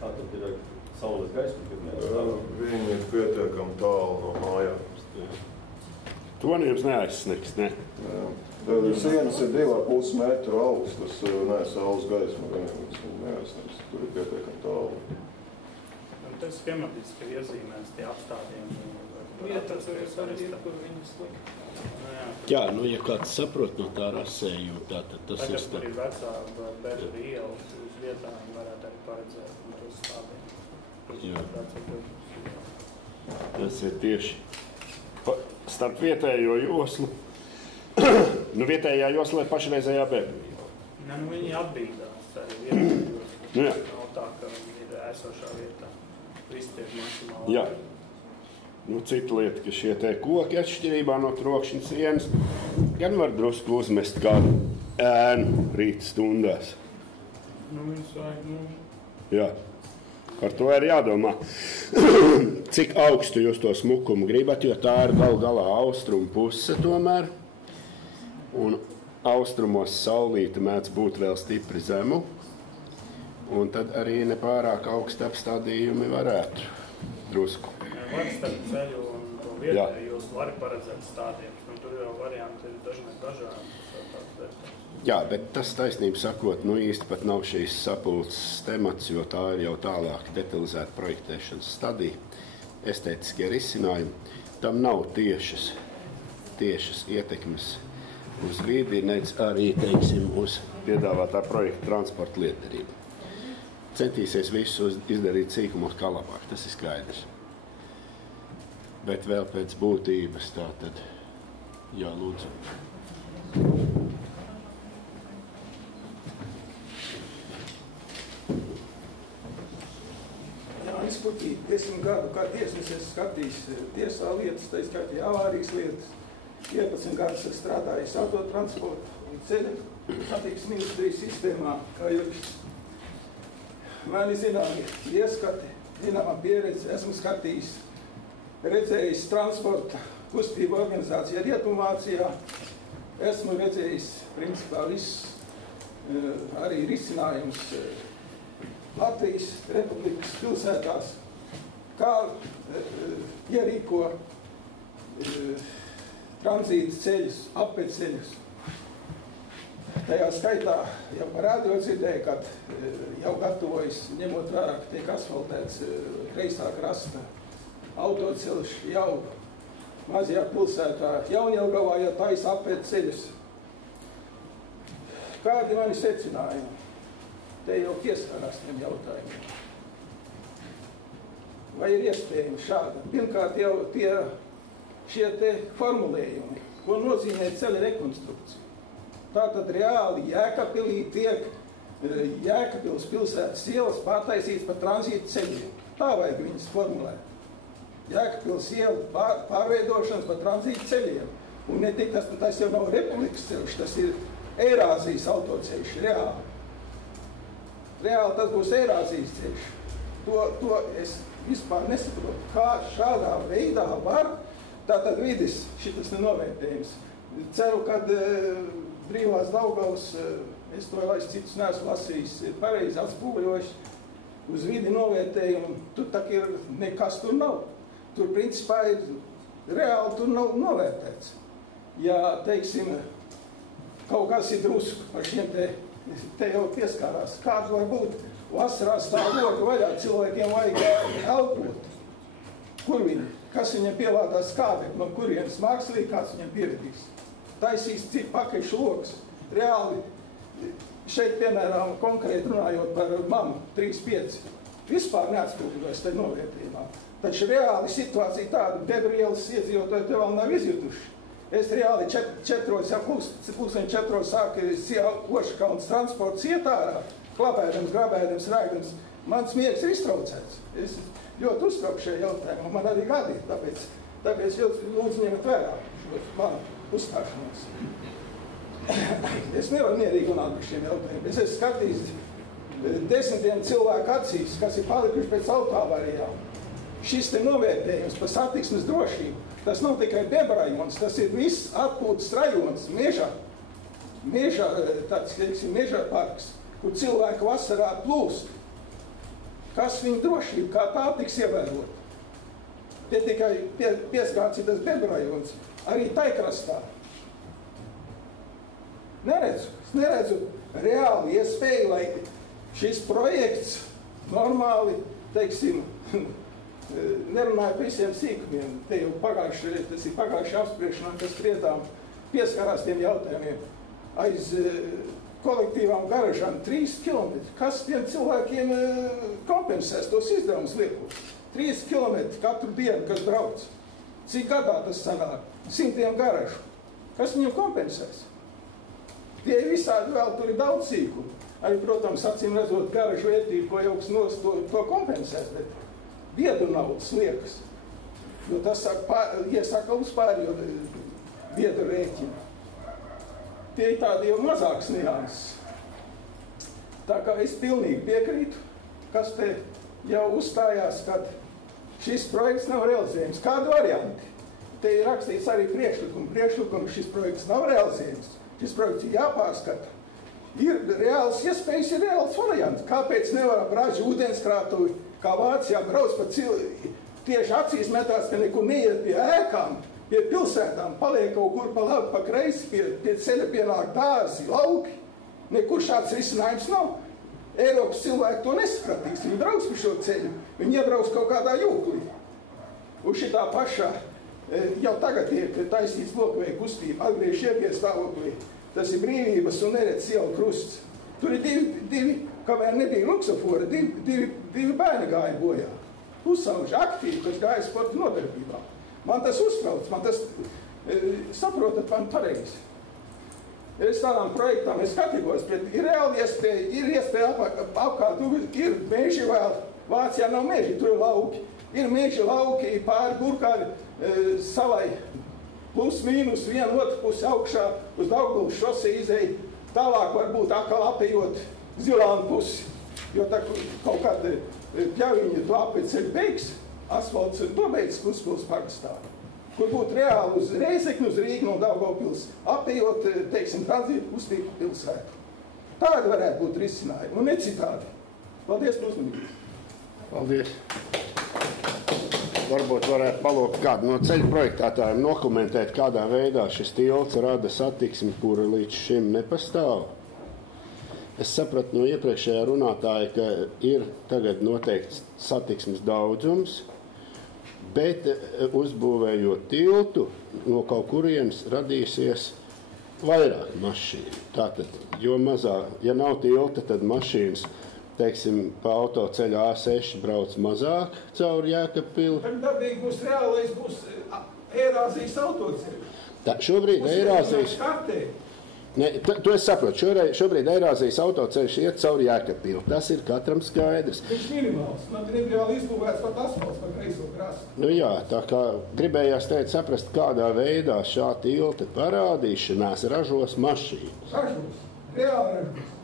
kā tad ir ar saules gaismu pirmajā stāvā? Viņi ir pietiekami tālu no mājām. To jums neaizsniegs, ne? Sienas ir 2,5 metru augstas, saules gaismu neaizsniegs. Tur ir pietiekami tālu. Tas schematiski ir iezīmēts tie apstādījumi. Vietas arī ir, kur viņas likt. Jā, nu, ja kāds saprot no tā rasējuma, tātad tas ir tā. Tagad ir vecā Bebra ielas uz vietām, varētu arī paredzēt un tos stādījumus. Jā. Tas ir tieši starp vietējo joslu. Nu, vietējā josla ir pašreizējā Bebra. Ne, nu, viņi atbīdās arī vietējā josla. Nu, jā. Nav tā, ka viņi ir esošā vietā. Visi tiek maksimāli. Jā. Nu, cita lieta, ka šie te koki atšķirībā no trokšņa sienas gan var drusku uzmest kādu ēnu rīta stundās. Nu, viņus vajag, Jā. Par to ir jādomā. Cik augstu jūs to smukumu gribat, jo tā ir gal galā austrumu puse tomēr. Un austrumos saulīte mēdz būt vēl stipri zemu. Un tad arī nepārāk augsti apstādījumi varētu drusku. Var starp ceļu un to vietēju jūs var paredzēt stādījumus. Nu, tur jau varianti ir dažādi. Jā, bet tas taisnība sakot, nu īsti pat nav šīs sapulces temats, jo tā ir jau tālāk detalizēta projektēšanas stadija, estētiskie risinājumi. Tam nav tiešas ietekmes uz vidi, nec arī, teiksim, uz piedāvātā projekta transporta lietderību. Centīsies visu izdarīt sīkumos kā labāk, tas ir skaidrs. Bet vēl pēc būtības tā tad jālūdzu. Jānis Puķī, 10 gadu kā tiesnes es skatījis tiesā lietas, tā skaitī avārijas lietas. 11 gadus es strādājis autotransportu un ceļu satiksmes ministrijas sistēmā kā jurists. Mani zināmi ieskati, zināmā pieredze, esmu skatījis, redzējis transporta kustību organizācijā Rietumvācijā, esmu redzējis, principā, viss arī risinājums Latvijas Republikas pilsētās, kā ierīko tranzīta ceļus, apveceļus. Tajā skaitā jau par radio dzirdēju, kad jau gatavojas, ņemot vērā, ka tiek asfaltēts kreisā krasta autoceļš jau mazajā pilsētā Jaunjelgavā, ja taisa apveceļus. Kādi mani secinājumi? Te jau pieskarās tiem jautājumiem. Vai ir iespējami šāda? Pirmkārt jau šie te formulējumi, ko nozīmē ceļa rekonstrukcija. Tātad reāli Jēkabpilī tiek Jēkabpils pilsētas ielas pārtaisīts par tranzītu ceļiem. Tā vajag viņas formulēt. Jēkabpils iela pārveidošanas par tranzītu ceļiem. Un ne tik tas jau nav Republikas ceļš, tas ir Eirāzijas autoceļš, reāli. Reāli tas būs Eirāzijas ceļš. To es vispār nesaprotu, kā šādā veidā var, tātad vidis šitas nenovērtējums. Ceru, kad Brīvās Daugavas, es to vairs citus neesmu lasījis, pareizi atspūļojuši uz vidi novērtējumu, tur tak ir nekas tur nav. Tur principā ir reāli tur nav novērtēts. Ja, teiksim, kaut kas ir drusku par šiem te jau pieskārās. Kāds var būt vasarā stāv logi vaļā, cilvēkiem vajag elpot. Kur viņi? Kas viņiem pielādās skābekli? No kurienes mākslīgi kāds viņiem pievedīs? Taisīs cik pakaišu logs. Reāli, šeit, piemēram, konkrēti runājot par mamu 3-5, vispār neatspūgļojas te novērtījumā. Taču reāli situācija tāda, Debrielas iedzīvotāji te vēl nav izjutuši. Es reāli 4 sāku Ošakaunas transports iet ārā, klapēdams, grabēdams, rēgdams. Mans miegs ir iztraucēts. Es ļoti uztrauku šajā jautājumā, man arī gadi, tāpēc lūdzu ņemt vērā manu uzstāšanos. Es nevaru mierīgi runāt par šiem jautājumiem. Es esmu skatījis desmitiem cilvēku acīs, kas ir palikuši pēc autoavarijām. Šis te novērtējums par satiksmes drošību, tas nav tikai Bebrajons, tas ir viss atpūtas rajons, meža parks, kur cilvēki vasarā plūst. Kas viņa drošība, kā tā tiks ievērot? Te tikai pieskārts ir tas Bebrajons, arī taikrastā. Neredzu reāli iespēju, lai šis projekts normāli, teiksim, nerunāju par visiem sīkumiem. Te jau pagājuši apspriešanā, kas spriedām, pieskarās tiem jautājumiem. Aiz kolektīvām garažām 3 kilometri. Kas tiem cilvēkiem kompensēs tos izdevumus liekos? 3 kilometri katru dienu, kas brauc. Cik gadā tas sanāk? 100 garažu. Kas viņiem kompensēs? Tie visādi vēl tur ir daudz sīkumu. Arī, protams, acīm redzot garažu vērtību, ko jauks nos to kompensēs, bet viedu naudas liekas. Jo tas iesaka uzpār, jo viedu rēķina. Tie ir tādi jau mazāks nianses. Tā kā es pilnīgi piekrītu, kas te jau uzstājās, kad šis projekts nav realizējums. Kādu varianti? Te ir rakstīts arī priekšlikumu, šis projekts nav realizējums. Šis projekts ir jāpārskata. Ir reāls iespējas, ir reāls variants. Kāpēc nevar braži ūdenskrātuvi, kā Vācijā brauc pa tieši acīs metās, ka nekur neiet pie ēkām, pie pilsētām, paliek kaut kur pa labi, pa kreisi, pie ceļa pienāk dārzi, lauki. Nekur šāds risinājums nav. Eiropas cilvēki to neskatīs. Viņi brauc pa šo ceļu, viņi iebrauc kaut kādā jūklī. Uz šitā pašā jau tagad tiek taisīts lokveja kustība, atgriež iepie stāvoklī. Tas ir Brīvības un Neredz iela krusts. Tur ir divi, kamēr nebija luksofora, divi bērni gāja bojā. Uzsauži aktīvi, kas gāja sporta nodarbībā. Man tas uztrauc, man tas, saprotat, man pareizi. Es tādām projektām es skatījos, bet ir reāli iespēja apkārt, ir meži vēl, Vācijā nav meži, tur ir lauki. Ir meži lauki pāri Burkāri salai, plus mīnus vienu otru pusi augšā uz Daugavas šosei izēja, tālāk varbūt atkal apējot Zilānu pusi, jo tā kaut kāda pļaviņa to apēceļu beigs, asfalts un to beigs Kuspils pagastā, kur būtu reāli uz Reizekni, uz Rīgu un Daugavpils, apējot, teiksim, tranzītu kustību pilsētu. Tādi varētu būt risinājumi, un ne citādi. Paldies par uzmanību. Paldies. Varbūt varētu palūgt kādu no ceļu projektētājiem nokomentēt, kādā veidā šis tilts rada satiksmi, kura līdz šim nepastāv. Es sapratu no iepriekšējā runātāja, ka ir tagad noteikts satiksmes daudzums, bet uzbūvējot tiltu, no kaut kurienes radīsies vairāk mašīnu. Tātad, jo mazāk, ja nav tilta, tad mašīnas, teiksim, pa autoceļu A6 brauc mazāk caur Jēkabpili. Bet dabīgi būs reālais, būs Eirāzijas autoceļu. Šobrīd Eirāzijas... Ne, tu es saprotu, šobrīd Eirāzijas autoceļš iet cauri Jēkabpili. Tas ir katram skaidrs. Viņš minimāls. Man gribēja izbūvēts pat asfalts par kreiso krastu. Nu jā, tā kā gribējās teikt saprast, kādā veidā šā tilta parādīšanās ražos mašīnu. Ražos. Reāli ražos.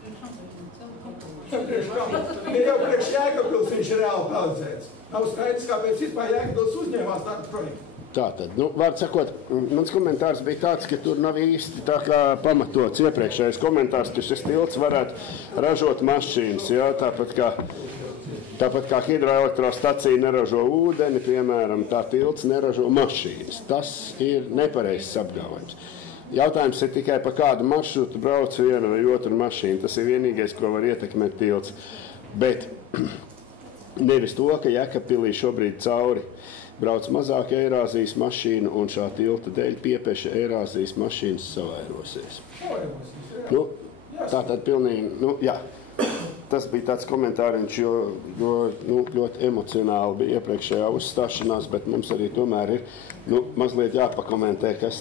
Jau priekš Jēkabpils viņš ir reāli paredzēts. Nav skaidrs, kāpēc vispār Jēkabpils uzņēmās tādu projektu. Tātad, vārds sakot, mans komentārs bija tāds, ka tur nav īsti tā kā pamatots iepriekšējais komentārs, ka šis tilts varētu ražot mašīnas, jā, tāpat kā hidroelektrostacija neražo ūdeni, piemēram, tā tilts neražo mašīnas. Tas ir nepareizs apgalvojums. Jautājums ir tikai par kādu maršrutu brauc viena vai otru mašīnu. Tas ir vienīgais, ko var ietekmēt tilts. Bet nevis to, ka Jēkabpilī šobrīd cauri brauc mazāk Eirāzijas mašīnu un šā tilta dēļ piepeša Eirāzijas mašīnas savairosies. Nu, tā tad pilnīgi, jā. Tas bija tāds komentāriņš, jo ļoti emocionāli bija iepriekšējā uzstāšanās, bet mums arī tomēr ir mazliet jāpakomentē, kas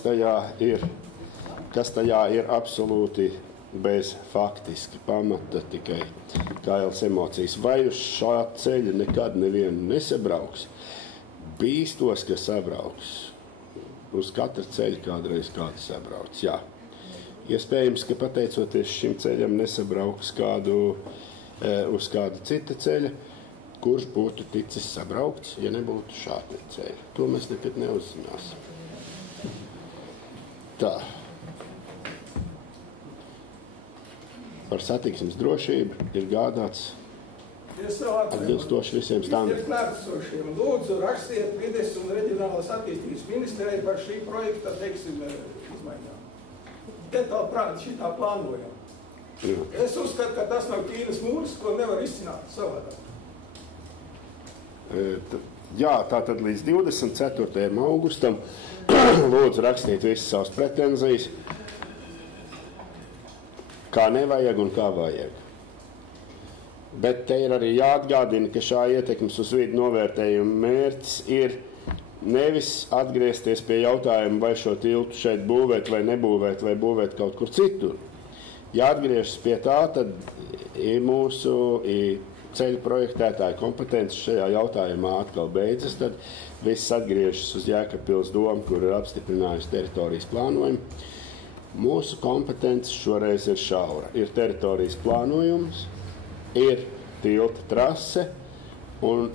tajā ir absolūti bez faktiski pamata, tikai kailas emocijas. Vai uz šā ceļa nekad nevienu nesabrauks? Bīstos, ka sabrauks. Uz katra ceļa kādreiz kāds sabrauc, jā. Iespējams, ka pateicoties šim ceļam nesabrauks uz kādu cita ceļa, kurš būtu ticis sabraukts, ja nebūtu šāda ceļa. To mēs nekad neuzzināsim. Tā. Par satiksmes drošību ir gādāts atbilstoši visiem standartiem. Lūdzu, rakstiet vides un reģionālās attīstības ministrei par šī projekta, izmaiņām. Detāli prāti šitā plānojam. Es uzskatu, ka tas nav Ķīnas mūris, ko nevar izcināt savādāk. Jā, tātad līdz 24. augustam lūdzu rakstīt visas savas pretenzijas, kā nevajag un kā vajag. Bet te ir arī jāatgādina, ka šā ietekmes uz vidi novērtējuma mērķis ir nevis atgriezties pie jautājuma, vai šo tiltu šeit būvēt vai nebūvēt, vai būvēt kaut kur citur. Jāatgriežas pie tā, tad mūsu ceļu projektētāju kompetences šajā jautājumā atkal beidzas, tad viss atgriežas uz Jēkabpils domu, kur ir apstiprinājusi teritorijas plānojumu. Mūsu kompetences šoreiz ir šaura. Ir teritorijas plānojums, ir tilta trase, un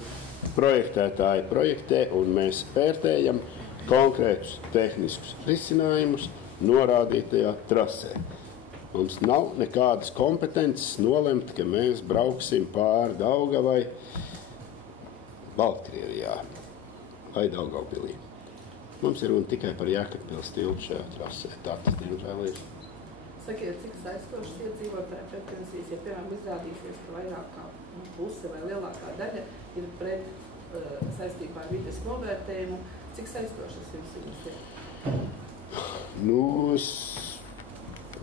projektētāji projektē, un mēs vērtējam konkrētus tehniskus risinājumus norādītajā trasē. Mums nav nekādas kompetences nolemt, ka mēs brauksim pāri Daugavai Baltkrievijā vai Daugavpilī. Mums ir runa tikai par Jēkabpils tiltu šajā trasē. Tā tas diemžēl ir. Sakiet, cik saistošas iedzīvotāju pretensijas, ja piemēram izrādīsies, ka vairāk kā puse vai lielākā daļa ir pret saistībā ar vides novērtējumu, cik saistošas jums ir?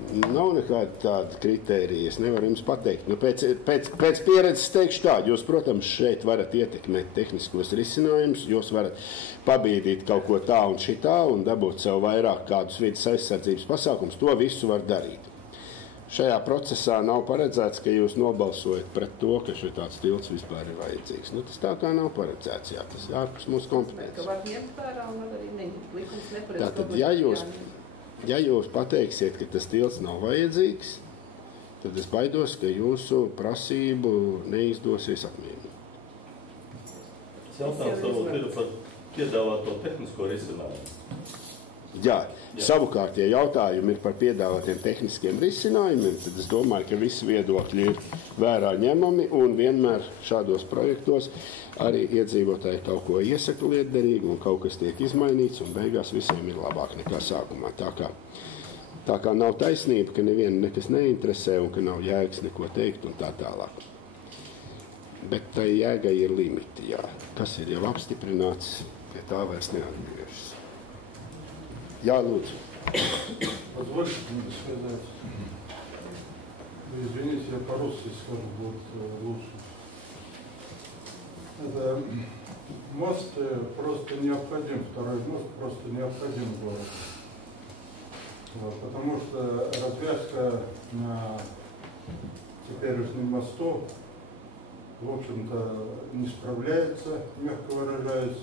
Nav nekāda tāda kritērija, es nevaru jums pateikt. Pēc pieredzes teikšu tā, jūs, protams, šeit varat ietekmēt tehniskos risinājumus, jūs varat pabīdīt kaut ko tā un šitā un dabūt sev vairāk kādus vides aizsardzības pasākums, to visu var darīt. Šajā procesā nav paredzēts, ka jūs nobalsojat pret to, ka šitāds tilts vispār ir vajadzīgs. Tas tā kā nav paredzēts, jā, tas ir ārpus mūsu kompetences. Ka var ņemt vērā un var arī neņemt likums neparedz. Tātad, ja jūs pateiksiet, ka tas tilts nav vajadzīgs, tad es baidos, ka jūsu prasību neizdosies apmierināt. Jautājums varbūt ir par piedāvāto tehnisko risinājumu. Jā. Savukārt, ja jautājumi ir par piedāvātiem tehniskiem risinājumiem, tad es domāju, ka visi viedokļi ir vērā ņemami un vienmēr šādos projektos arī iedzīvotāji kaut ko iesaka lietderīgi un kaut kas tiek izmainīts un beigās visiem ir labāk nekā sākumā. Tā kā nav taisnība, ka nevienu nekas neinteresē un ka nav jēgas neko teikt un tā tālāk. Bet tai jēgai ir limiti, jā. Kas ir jau apstiprināts, pie tā vairs neatgriežas. Jā, лучше. Позвольте мне сказать. Извините, я по-русски скажу, будет лучше. Это мост просто необходим, второй мост просто необходим в городе. Вот, потому что развязка на теперешнем мосту, в общем-то, не справляется, мягко выражаясь.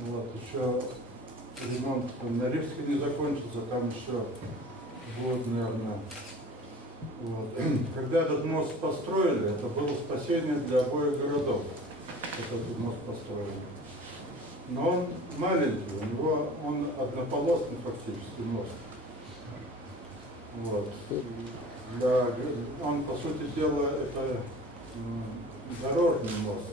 Вот, еще ремонт на Рижске не закончится, там еще будет, наверное. Вот. Когда этот мост построили, это было спасение для обоих городов. Этот мост построили. Но он маленький, у него он однополосный фактически мост. Вот. Да, он, по сути дела, это дорожный мост.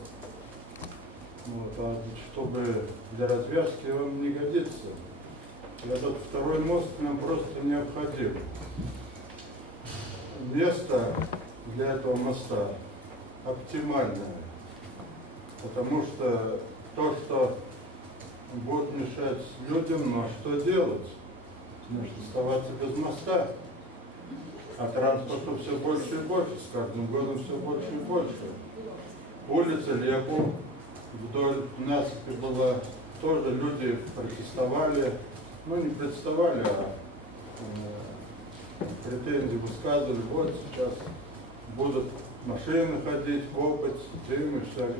Вот, а чтобы для развязки он не годится. Этот второй мост нам просто необходим. Место для этого моста оптимальное, потому что то, что будет мешать людям, но что делать? Значит, оставаться без моста. А транспорта все больше и больше, с каждым годом все больше и больше. Улица Лепу вдоль насыпи была, тоже люди протестовали, ну не протестовали, а претензии высказывали, вот сейчас будут машины ходить, копать, дым и все.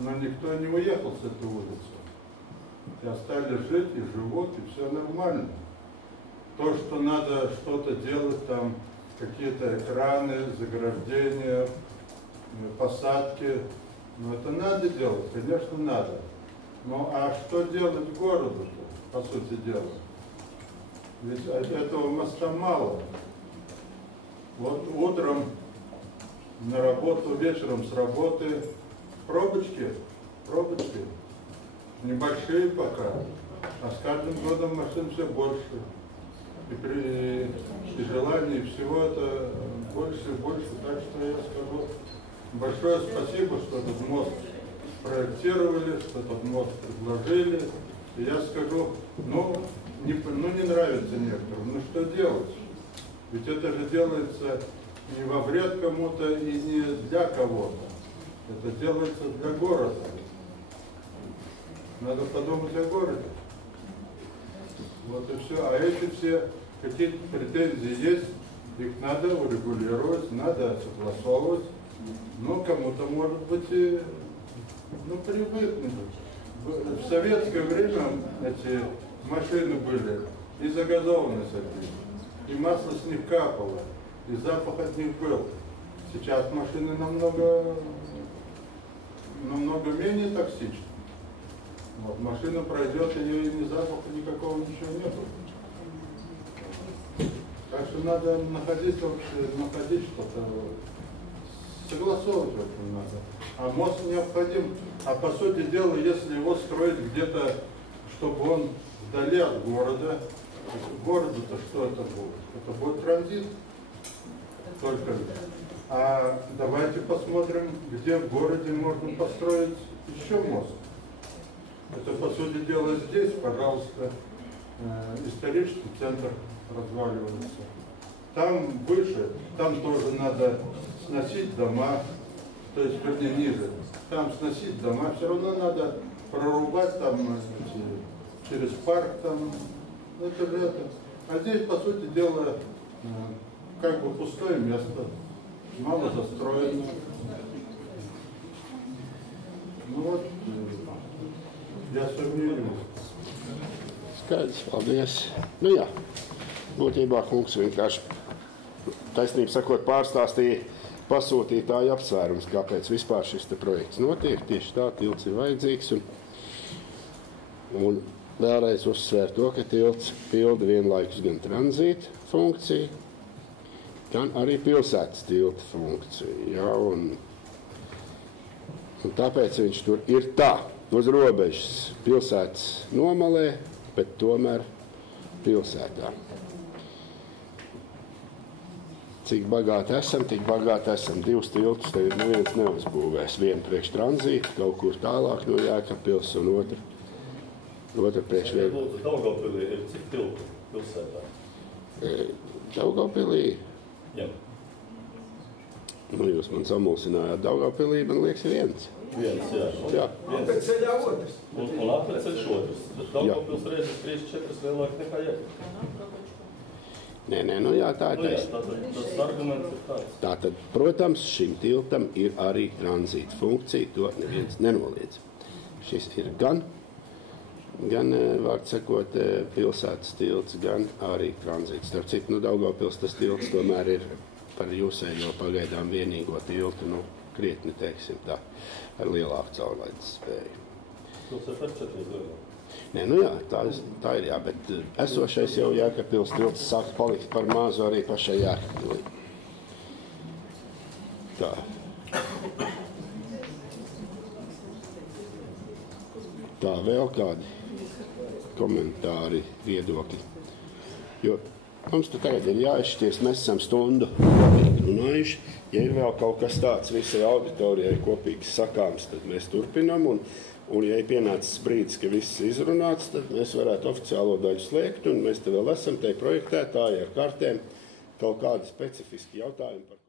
Но никто не уехал с этой улицы. И остались жить, и живут, и все нормально. То, что надо что-то делать, там какие-то экраны, заграждения, посадки, ну это надо делать, конечно, надо. Ну а что делать городу-то, по сути дела? Ведь этого моста мало. Вот утром на работу, вечером с работы, пробочки, небольшие пока, а с каждым годом машин все больше. И желаний, и всего это больше и больше. Так что я скажу большое спасибо, что этот мост проектировали, что этот мост предложили. И я скажу, не нравится некоторым, ну что делать? Ведь это же делается не во вред кому-то и не для кого-то. Это делается для города. Надо подумать о городе. Вот и все. А эти все какие-то претензии есть, их надо урегулировать, надо согласовывать. Но кому-то может быть и привыкнуть. В советское время эти машины были и загазованы с и масло с них капало, и запах от них был. Сейчас машины намного менее токсичны. Вот, машина пройдет, и ни запаха никакого, ничего нету. Так что надо находить что-то, согласовывать это надо. А мост необходим. А по сути дела, если его строить где-то, чтобы он вдали от города, городу-то что это будет? Это будет транзит только. А давайте посмотрим, где в городе можно построить еще мост. Это, по сути дела, здесь, пожалуйста, исторический центр разваливается. Там выше, там тоже надо сносить дома, то есть, вернее, ниже. Там сносить дома, все равно надо прорубать там через парк, там, это же это. А здесь, по сути дела, как бы пустое место, мало застроено. Nu, вот, я сумēju. Skaidrs, paldies. Nu jā, būtībā kungs vienkārši, taisnība sakot, pārstāstīja pasūtītāju apsvērums, kāpēc vispār šis te projekts notiek. Tieši tā, tilts ir vajadzīgs. Un vēlreiz uzsvēr to, ka tilts pilda vienlaikus gan tranzīta funkciju, gan arī pilsētas tilta funkciju. Ja, un tāpēc viņš tur ir tā, uz robežas pilsētas nomalē, bet tomēr pilsētā. Cik bagāti esam, tik bagāti esam. Divus tiltus tev neviens neuzbūvēs. Vienu priekš tranzīta, kaut kur tālāk no Jēkabpils, un otru priekš vienu. Daugavpilī ir cik tiltu pilsētā? Daugavpilī? Jā. Nu, jūs man samulsinājāt. Daugavpilī, man liekas, viens. Viens, jā. Jā. Apeceļā otrs. Un apeceļš otrs. Daugavpils reizes 3-4 lielāk nekā Jēkabpils. Nē, nu jā, tā ir taisnība. Tas arguments ir tāds. Tātad, protams, šim tiltam ir arī tranzīta funkcija, to neviens nenoliedz. Šis ir gan vārds sakot, pilsētas tilts, gan arī tranzīts. Starp citu, Daugavpils tas tilts tomēr ir par jūsējo pagaidām vienīgo tiltu, krietni, teiksim tā, ar lielāku caurlaides spēju. Pilsēt ar 4 lielāku. Nē, jā, tā ir jā, bet esošais jau Jēkabpils tilts sāk palikt par mazu arī pašai Jēkabpilī. Tā. Tā, vēl kādi komentāri, viedokļi. Jo mums tagad ir jāizšķirs, mēs esam stundu kopīgi runājuši. Ja ir vēl kaut kas tāds visai auditorijai kopīgs sakāms, tad mēs turpinam. Un ja ir pienācis brīdis, ka viss ir izrunāts, tad mēs varētu oficiālo daļu slēgt. Un mēs te vēl esam, te projektētāji ar kartēm, kaut kādi specifiski jautājumi par